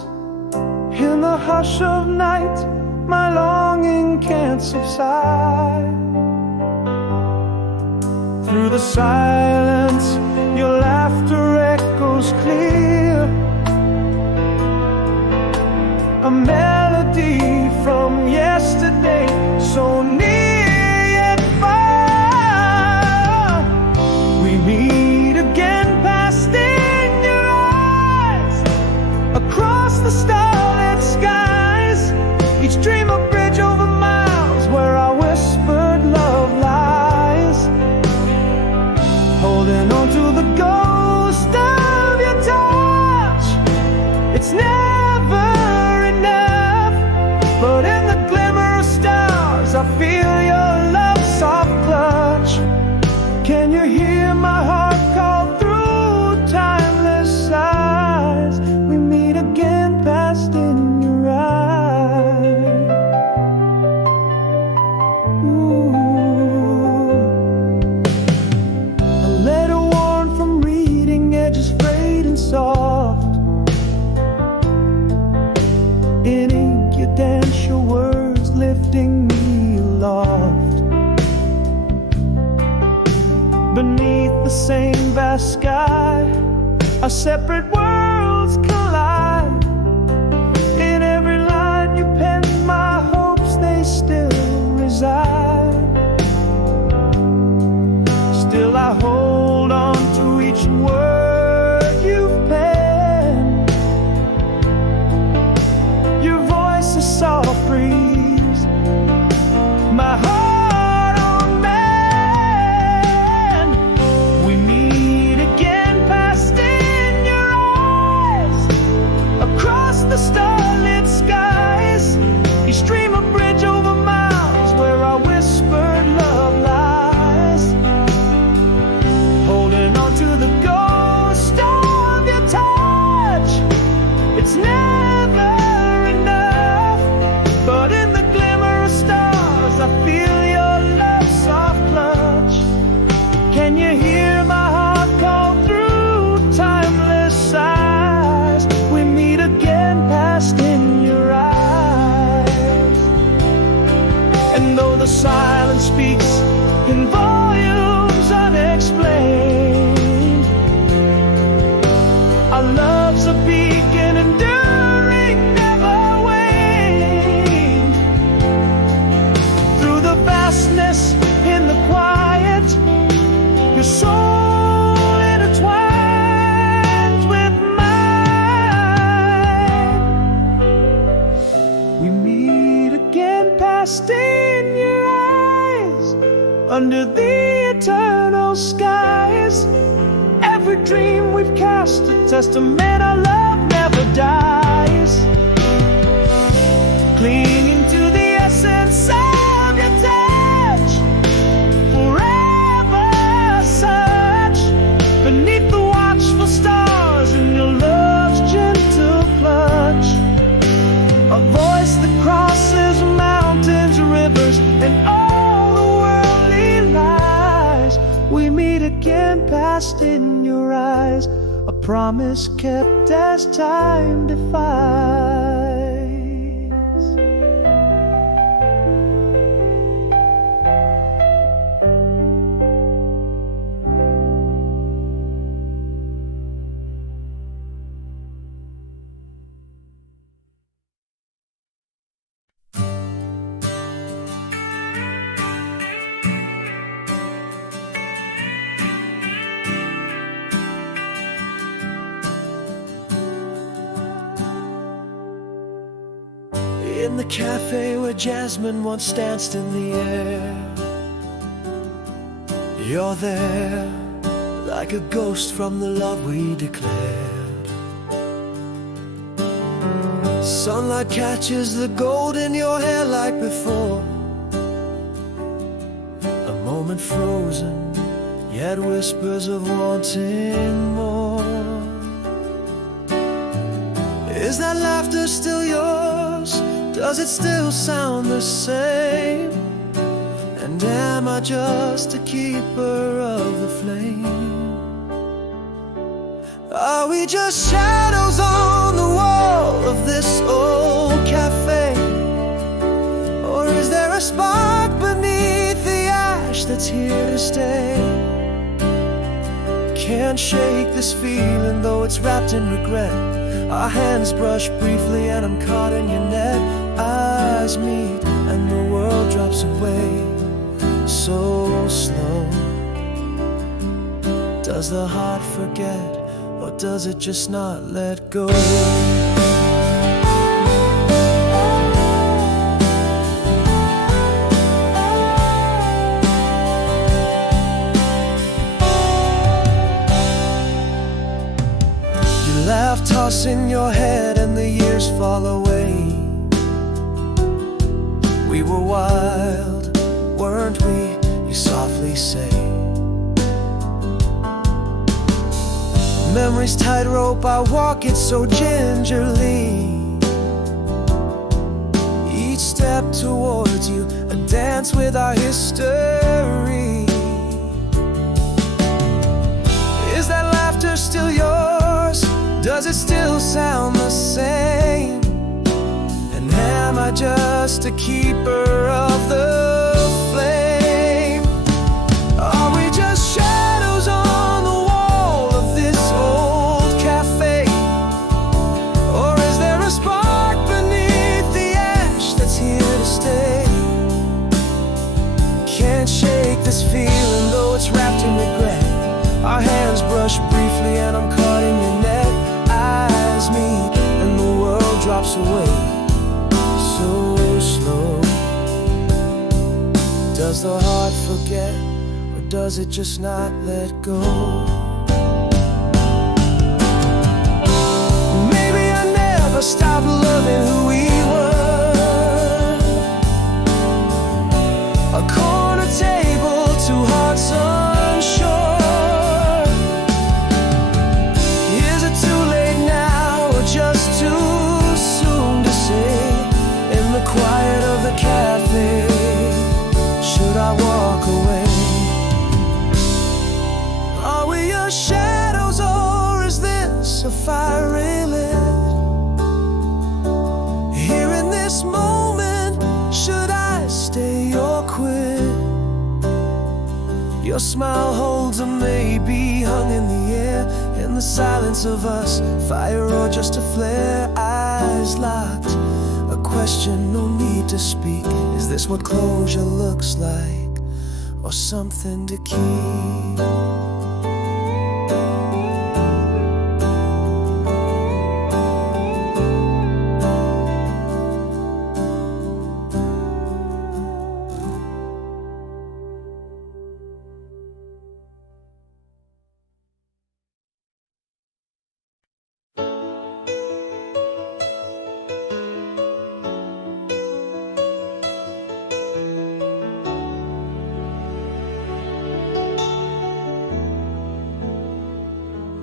In the hush of night, my longing can't subside. Through the silence, your laughter echoes clear. A melody from yesterday, so near yet far. We meet again past in your eyes, across the starlit skies. Each dream a bridge over miles where our whispered love lies. Holding on to the ghost of your touch. It's never enough, but in the glimmer of stars, I feel your love soft clutch. Can you hear my heart call through timeless sighs? We meet again past in your eyes. Ooh. A letter worn from reading, edges frayed and soft. In ink you dance your words, lifting me aloft. Beneath the same vast sky, our separate worlds collide. In every line you pen, my hopes they still reside. Still I hold on to each word you've penned. Your voice is soft breeze, my heart on mend. We meet again past in your you hear my heart call through timeless sighs, we meet again past in your eyes. And though the silence speaks in volumes unexplained, our love's a beacon enduring, never waned. Through the vastness, in the quiet, your soul intertwines with mine. We meet again past in your eyes, under the eternal skies. Every dream we've cast, a testament our love never dies. Clinging to the essence of your touch, forever such, beneath the watchful stars in your love's gentle clutch. A voice that crosses mountains, rivers, and all the worldly lies. We meet again past in your eyes, a promise kept as time defies. In the cafe where jasmine once danced in the air, you're there, like a ghost from the love we declared. Sunlight catches the gold in your hair like before, a moment frozen, yet whispers of wanting more. Is that laughter still yours? Does it still sound the same? And am I just a keeper of the flame? Are we just shadows on the wall of this old cafe? Or is there a spark beneath the ash that's here to stay? Can't shake this feeling though it's wrapped in regret. Our hands brush briefly and I'm caught in your net. Eyes meet and the world drops away so slow. Does the heart forget, or does it just not let go? You laugh, tossing your head, and the years fall away. We were wild, weren't we? You softly say. Memory's tightrope, I walk it so gingerly. Each step towards you, a dance with our history. Is that laughter still yours? Does it still sound the same? And am I just a keeper of the flame? Are we just shadows on the wall of this old cafe? Or is there a spark beneath the ash that's here to stay? Can't shake this feeling though it's wrapped in regret. Our hands brush briefly and I'm caught in your net. Eyes meet and the world drops away so slow. Does the heart forget, or does it just not let go? Maybe I never stopped loving who we were. A corner table, two hearts unsure. Is it too late now, or just too soon to say? In the quiet of the cafe, should I walk away? fire lit. Here in this moment, should I stay or quit? Your smile holds a maybe hung in the air. In the silence of us, fire or just a flare. Eyes locked, a question, no need to speak. Is this what closure looks like, or something to keep?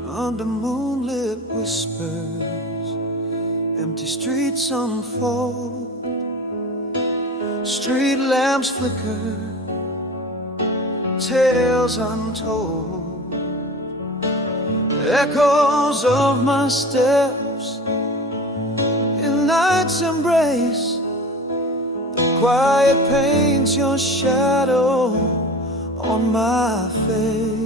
Under moonlit whispers, empty streets unfold, street lamps flicker, tales untold, echoes of my steps in night's embrace. The quiet paints your shadow on my face.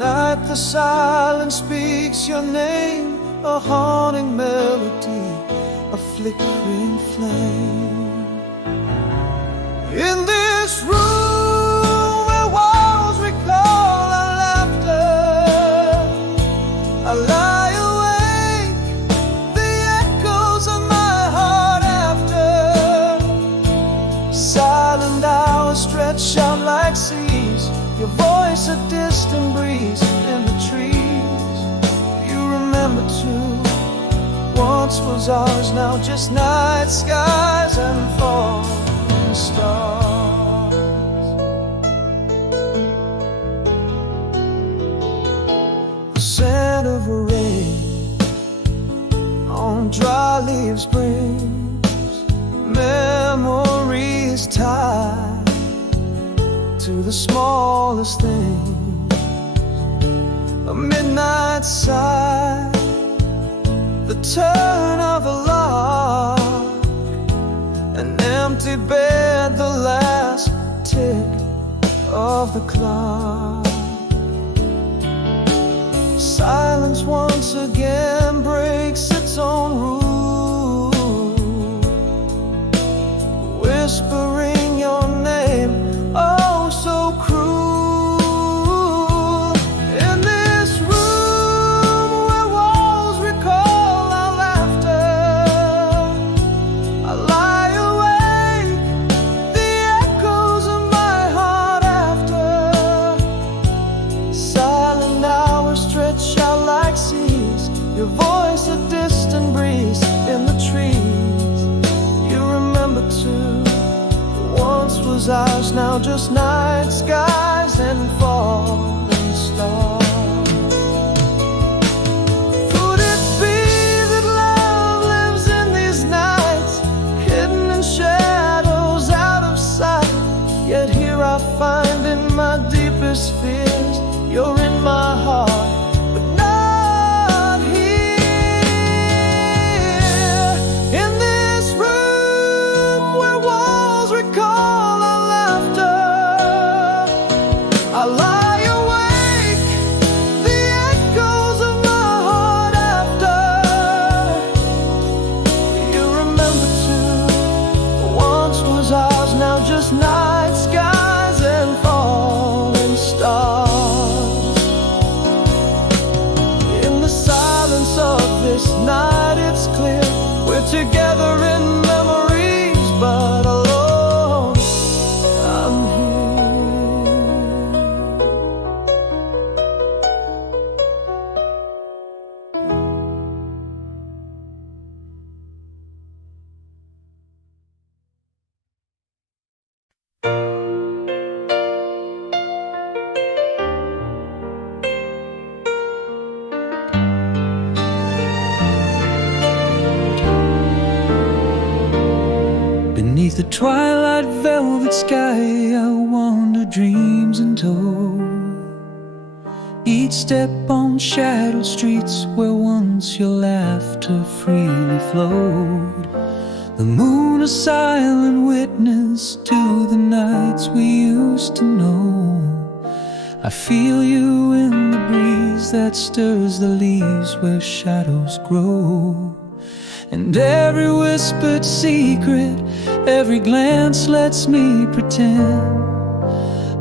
Tonight the silence speaks your name, a haunting melody, a flickering flame. In this room where walls recall our laughter, I lie awake, the echoes of my heart after. Silent hours stretch out like seas, your voice a distant breeze in the trees. You remember too, once was ours, now just night skies and falling stars. The scent of rain on dry leaves brings memories tied to the smallest things. A midnight sigh, the turn of a lock, an empty bed, the last tick of the clock. Silence once again breaks its own rule, whispering your name, oh so cruel. In this room where walls recall our laughter, I lie awake, the echoes of my heart after. Silent hours stretch out like seas, your voice a distant breeze in the trees. You remember too, once was ours, now just night skies and falling stars. Could it be that love lives in these nights, hidden in shadows out of sight? Yet here I find in my deepest fears, you're in my heart, but not here. In this room where walls recall our laughter, I lie awake, the echoes of my heart after. You remember too, once was ours, now just night skies and falling stars. In the silence of this night it's clear, we're together in memories, but alone I'm here. Beneath the twilight velvet sky, I wander dreams untold. Each each step on shadowed streets where once your laughter freely flowed. The moon a silent witness to the nights we used to know. I feel you in the breeze that stirs the leaves where shadows grow. And every whispered secret, every glance lets me pretend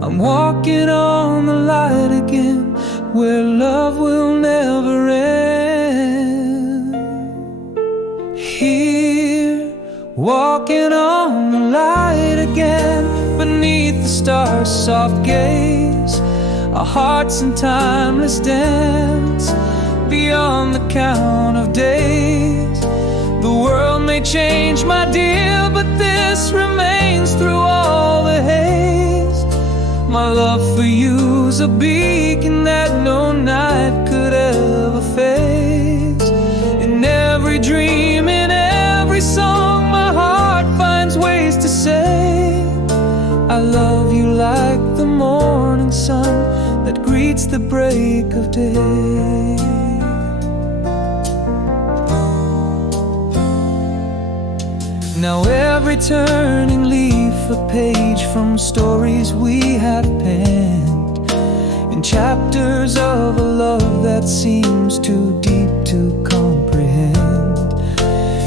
I'm walking on the light again, where love will never end. Here, walking on the light again, beneath the stars' soft gaze, our hearts in timeless dance, beyond the count of days. The world may change, my dear, but this remains through all the haze. My love for you's a beacon that no night could ever fade. In every dream, in every song, my heart finds ways to say I love you like the morning sun that greets the break of day. Now every turning leaf a page from stories we have penned, in chapters of a love that seems too deep to comprehend.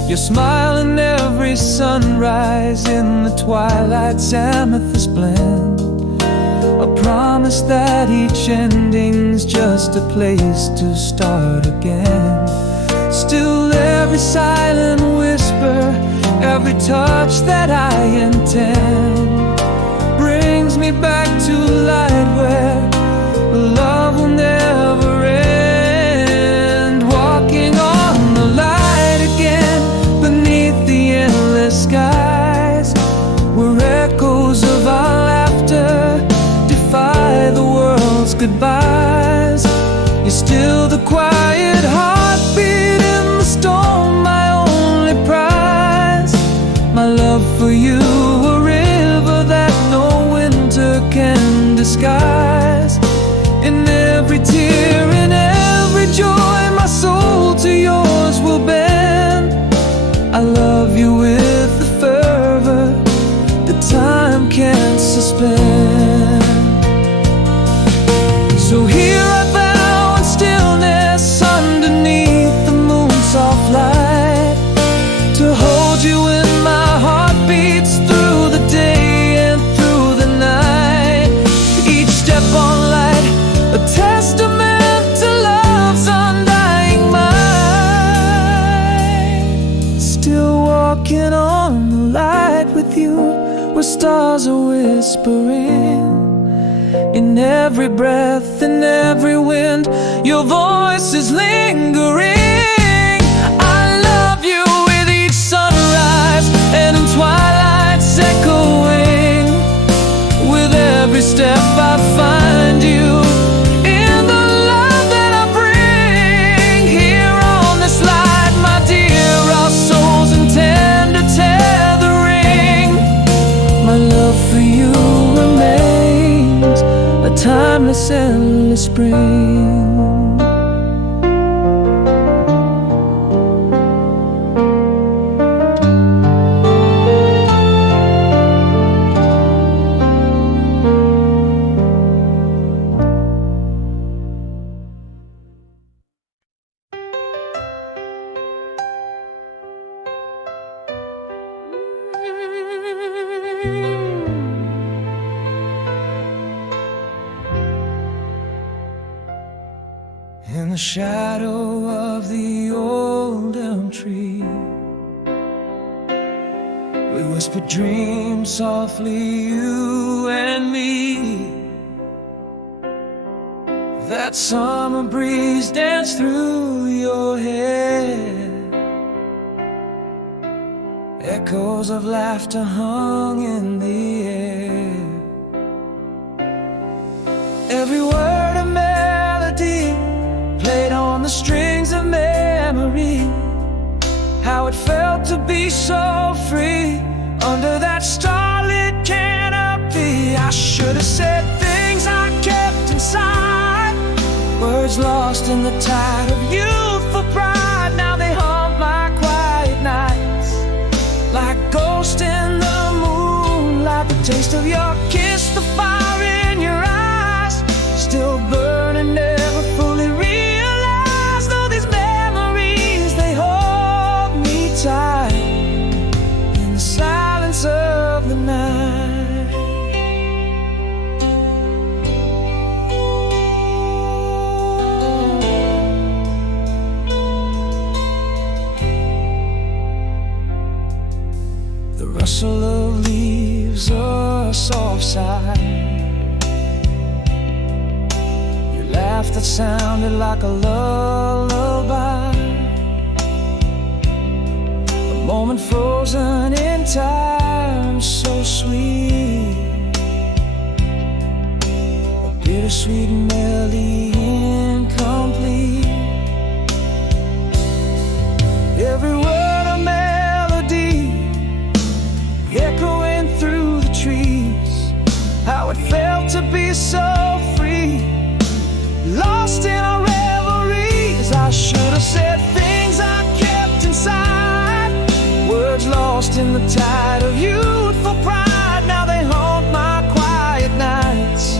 Your smile in every sunrise, in the twilight's amethyst blend, a promise that each ending's just a place to start again. Still every silent whisper, every touch that I intend, brings me back to light where love will never end. Walking on the light again, beneath the endless skies, where echoes of our laughter defy the world's goodbyes. You're still the quiet heartbeat in the storm, my only prize. My love for you, a river that no winter can disguise. In every tear, in every joy, my soul to yours will bend. I love you with the fervor that time can't suspend. So here I bow in stillness underneath the moon's soft light, to hold you in my heart beats through the day and through the night. Each step on light, a testament to love's undying might. Still walking on the light with you, where stars are whispering. In every breath, in every wind, your voice is lingering. And in twilight's echoing, with every step I find you, in the love that I bring. Here on this light, my dear, our souls in tender tethering. My love for you remains a timeless, endless spring. In the shadow of the old elm tree, we whispered dreams softly, you and me. That summer breeze danced through your hair, echoes of laughter hung in the air. Every word a melody played on the strings of memory. How it felt to be so free under that starlit canopy. I should have said things I kept inside, words in the tide of youthful pride. Now they haunt my quiet nights, like ghosts in the moonlight. The taste of your kiss, the fire in your eyes, still burning, never fully realized. Though these memories, they hold me tight in the silence of the night. The rustle of leaves, a soft sigh, your laugh that sounded like a lullaby, a moment frozen in time, so sweet, a bittersweet melody incomplete. Every word a melody, echoing through the trees. How it felt to be so free, lost in our reveries. I should have said things I kept inside, words lost in the tide of youthful pride. Now they haunt my quiet nights,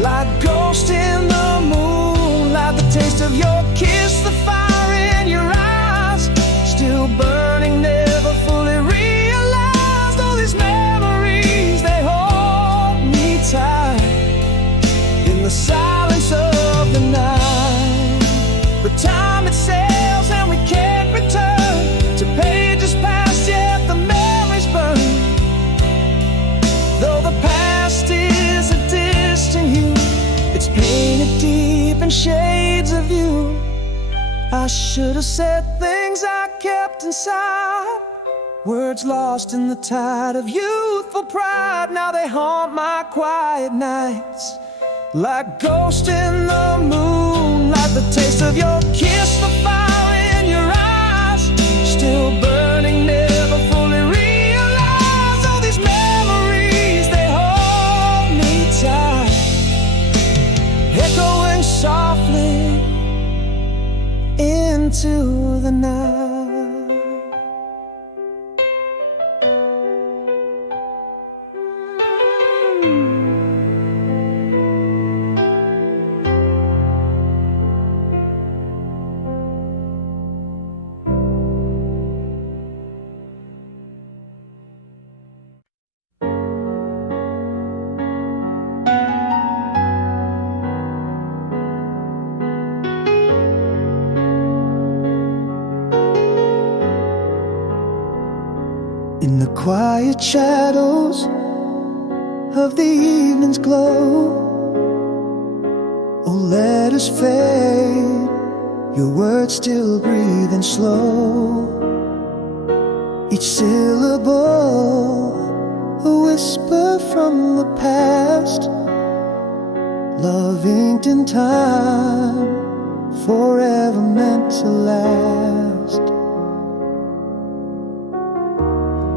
like ghosts in the moonlight. The taste of your kiss, the fire in your eyes, still burning, never fully realized. All these memories, they hold me tight in the silence of the night. But time, it sails and we can't return to pages past, yet the memories burn. Though the past is a distant hue, it's painted deep in shades of you. I should have said things I kept inside, words lost in the tide of youthful pride. Now they haunt my quiet nights, like ghosts in the moonlight. The taste of your kiss, the fire in your eyes, still burning, never fully realized. All these memories, they hold me tight, echoing softly into the night. In the quiet shadows of the evening's glow, oh, let us fade, your words still breathing slow. Each syllable a whisper from the past, love inked in time, forever meant to last.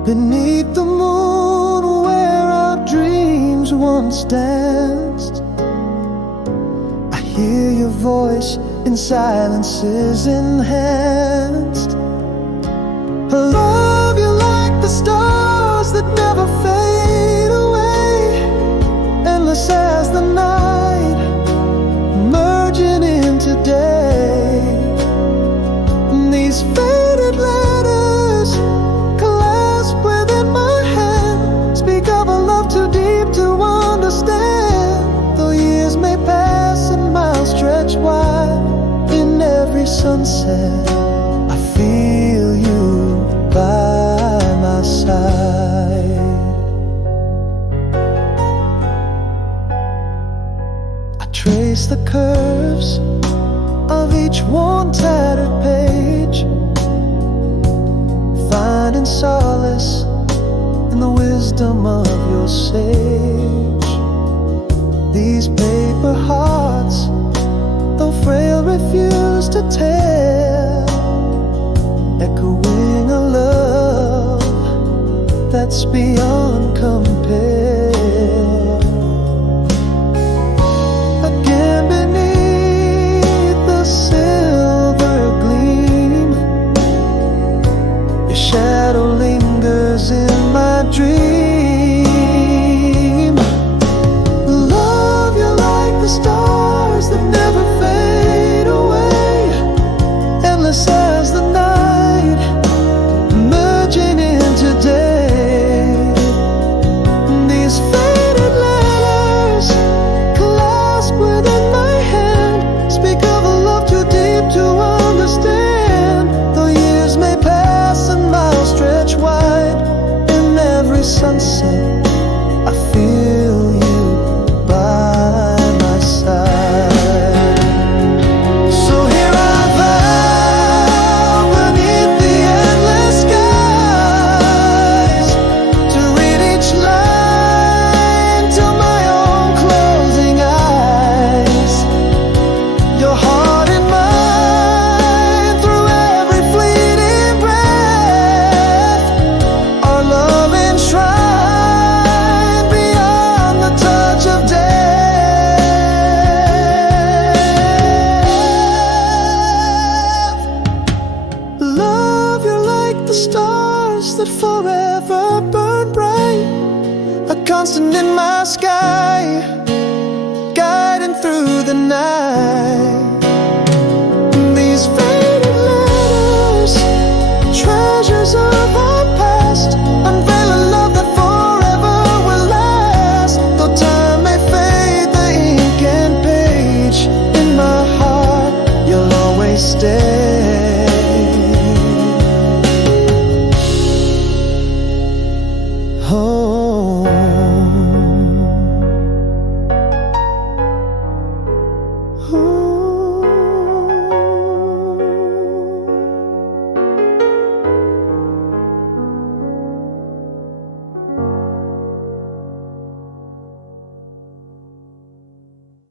Beneath the moon where our dreams once danced, I hear your voice in silences enhanced. I love you like the stars that never fade away, endless as the night, merging into day. And these faded letters clasped within my hand speak of a love too deep to understand. Though years may pass and miles stretch wide, in every sunset I feel you by my side. I trace the curves of each worn, tattered page, finding solace in the wisdom of your sage. These paper hearts, though frail, refuse to tear, echoing a love that's beyond compare.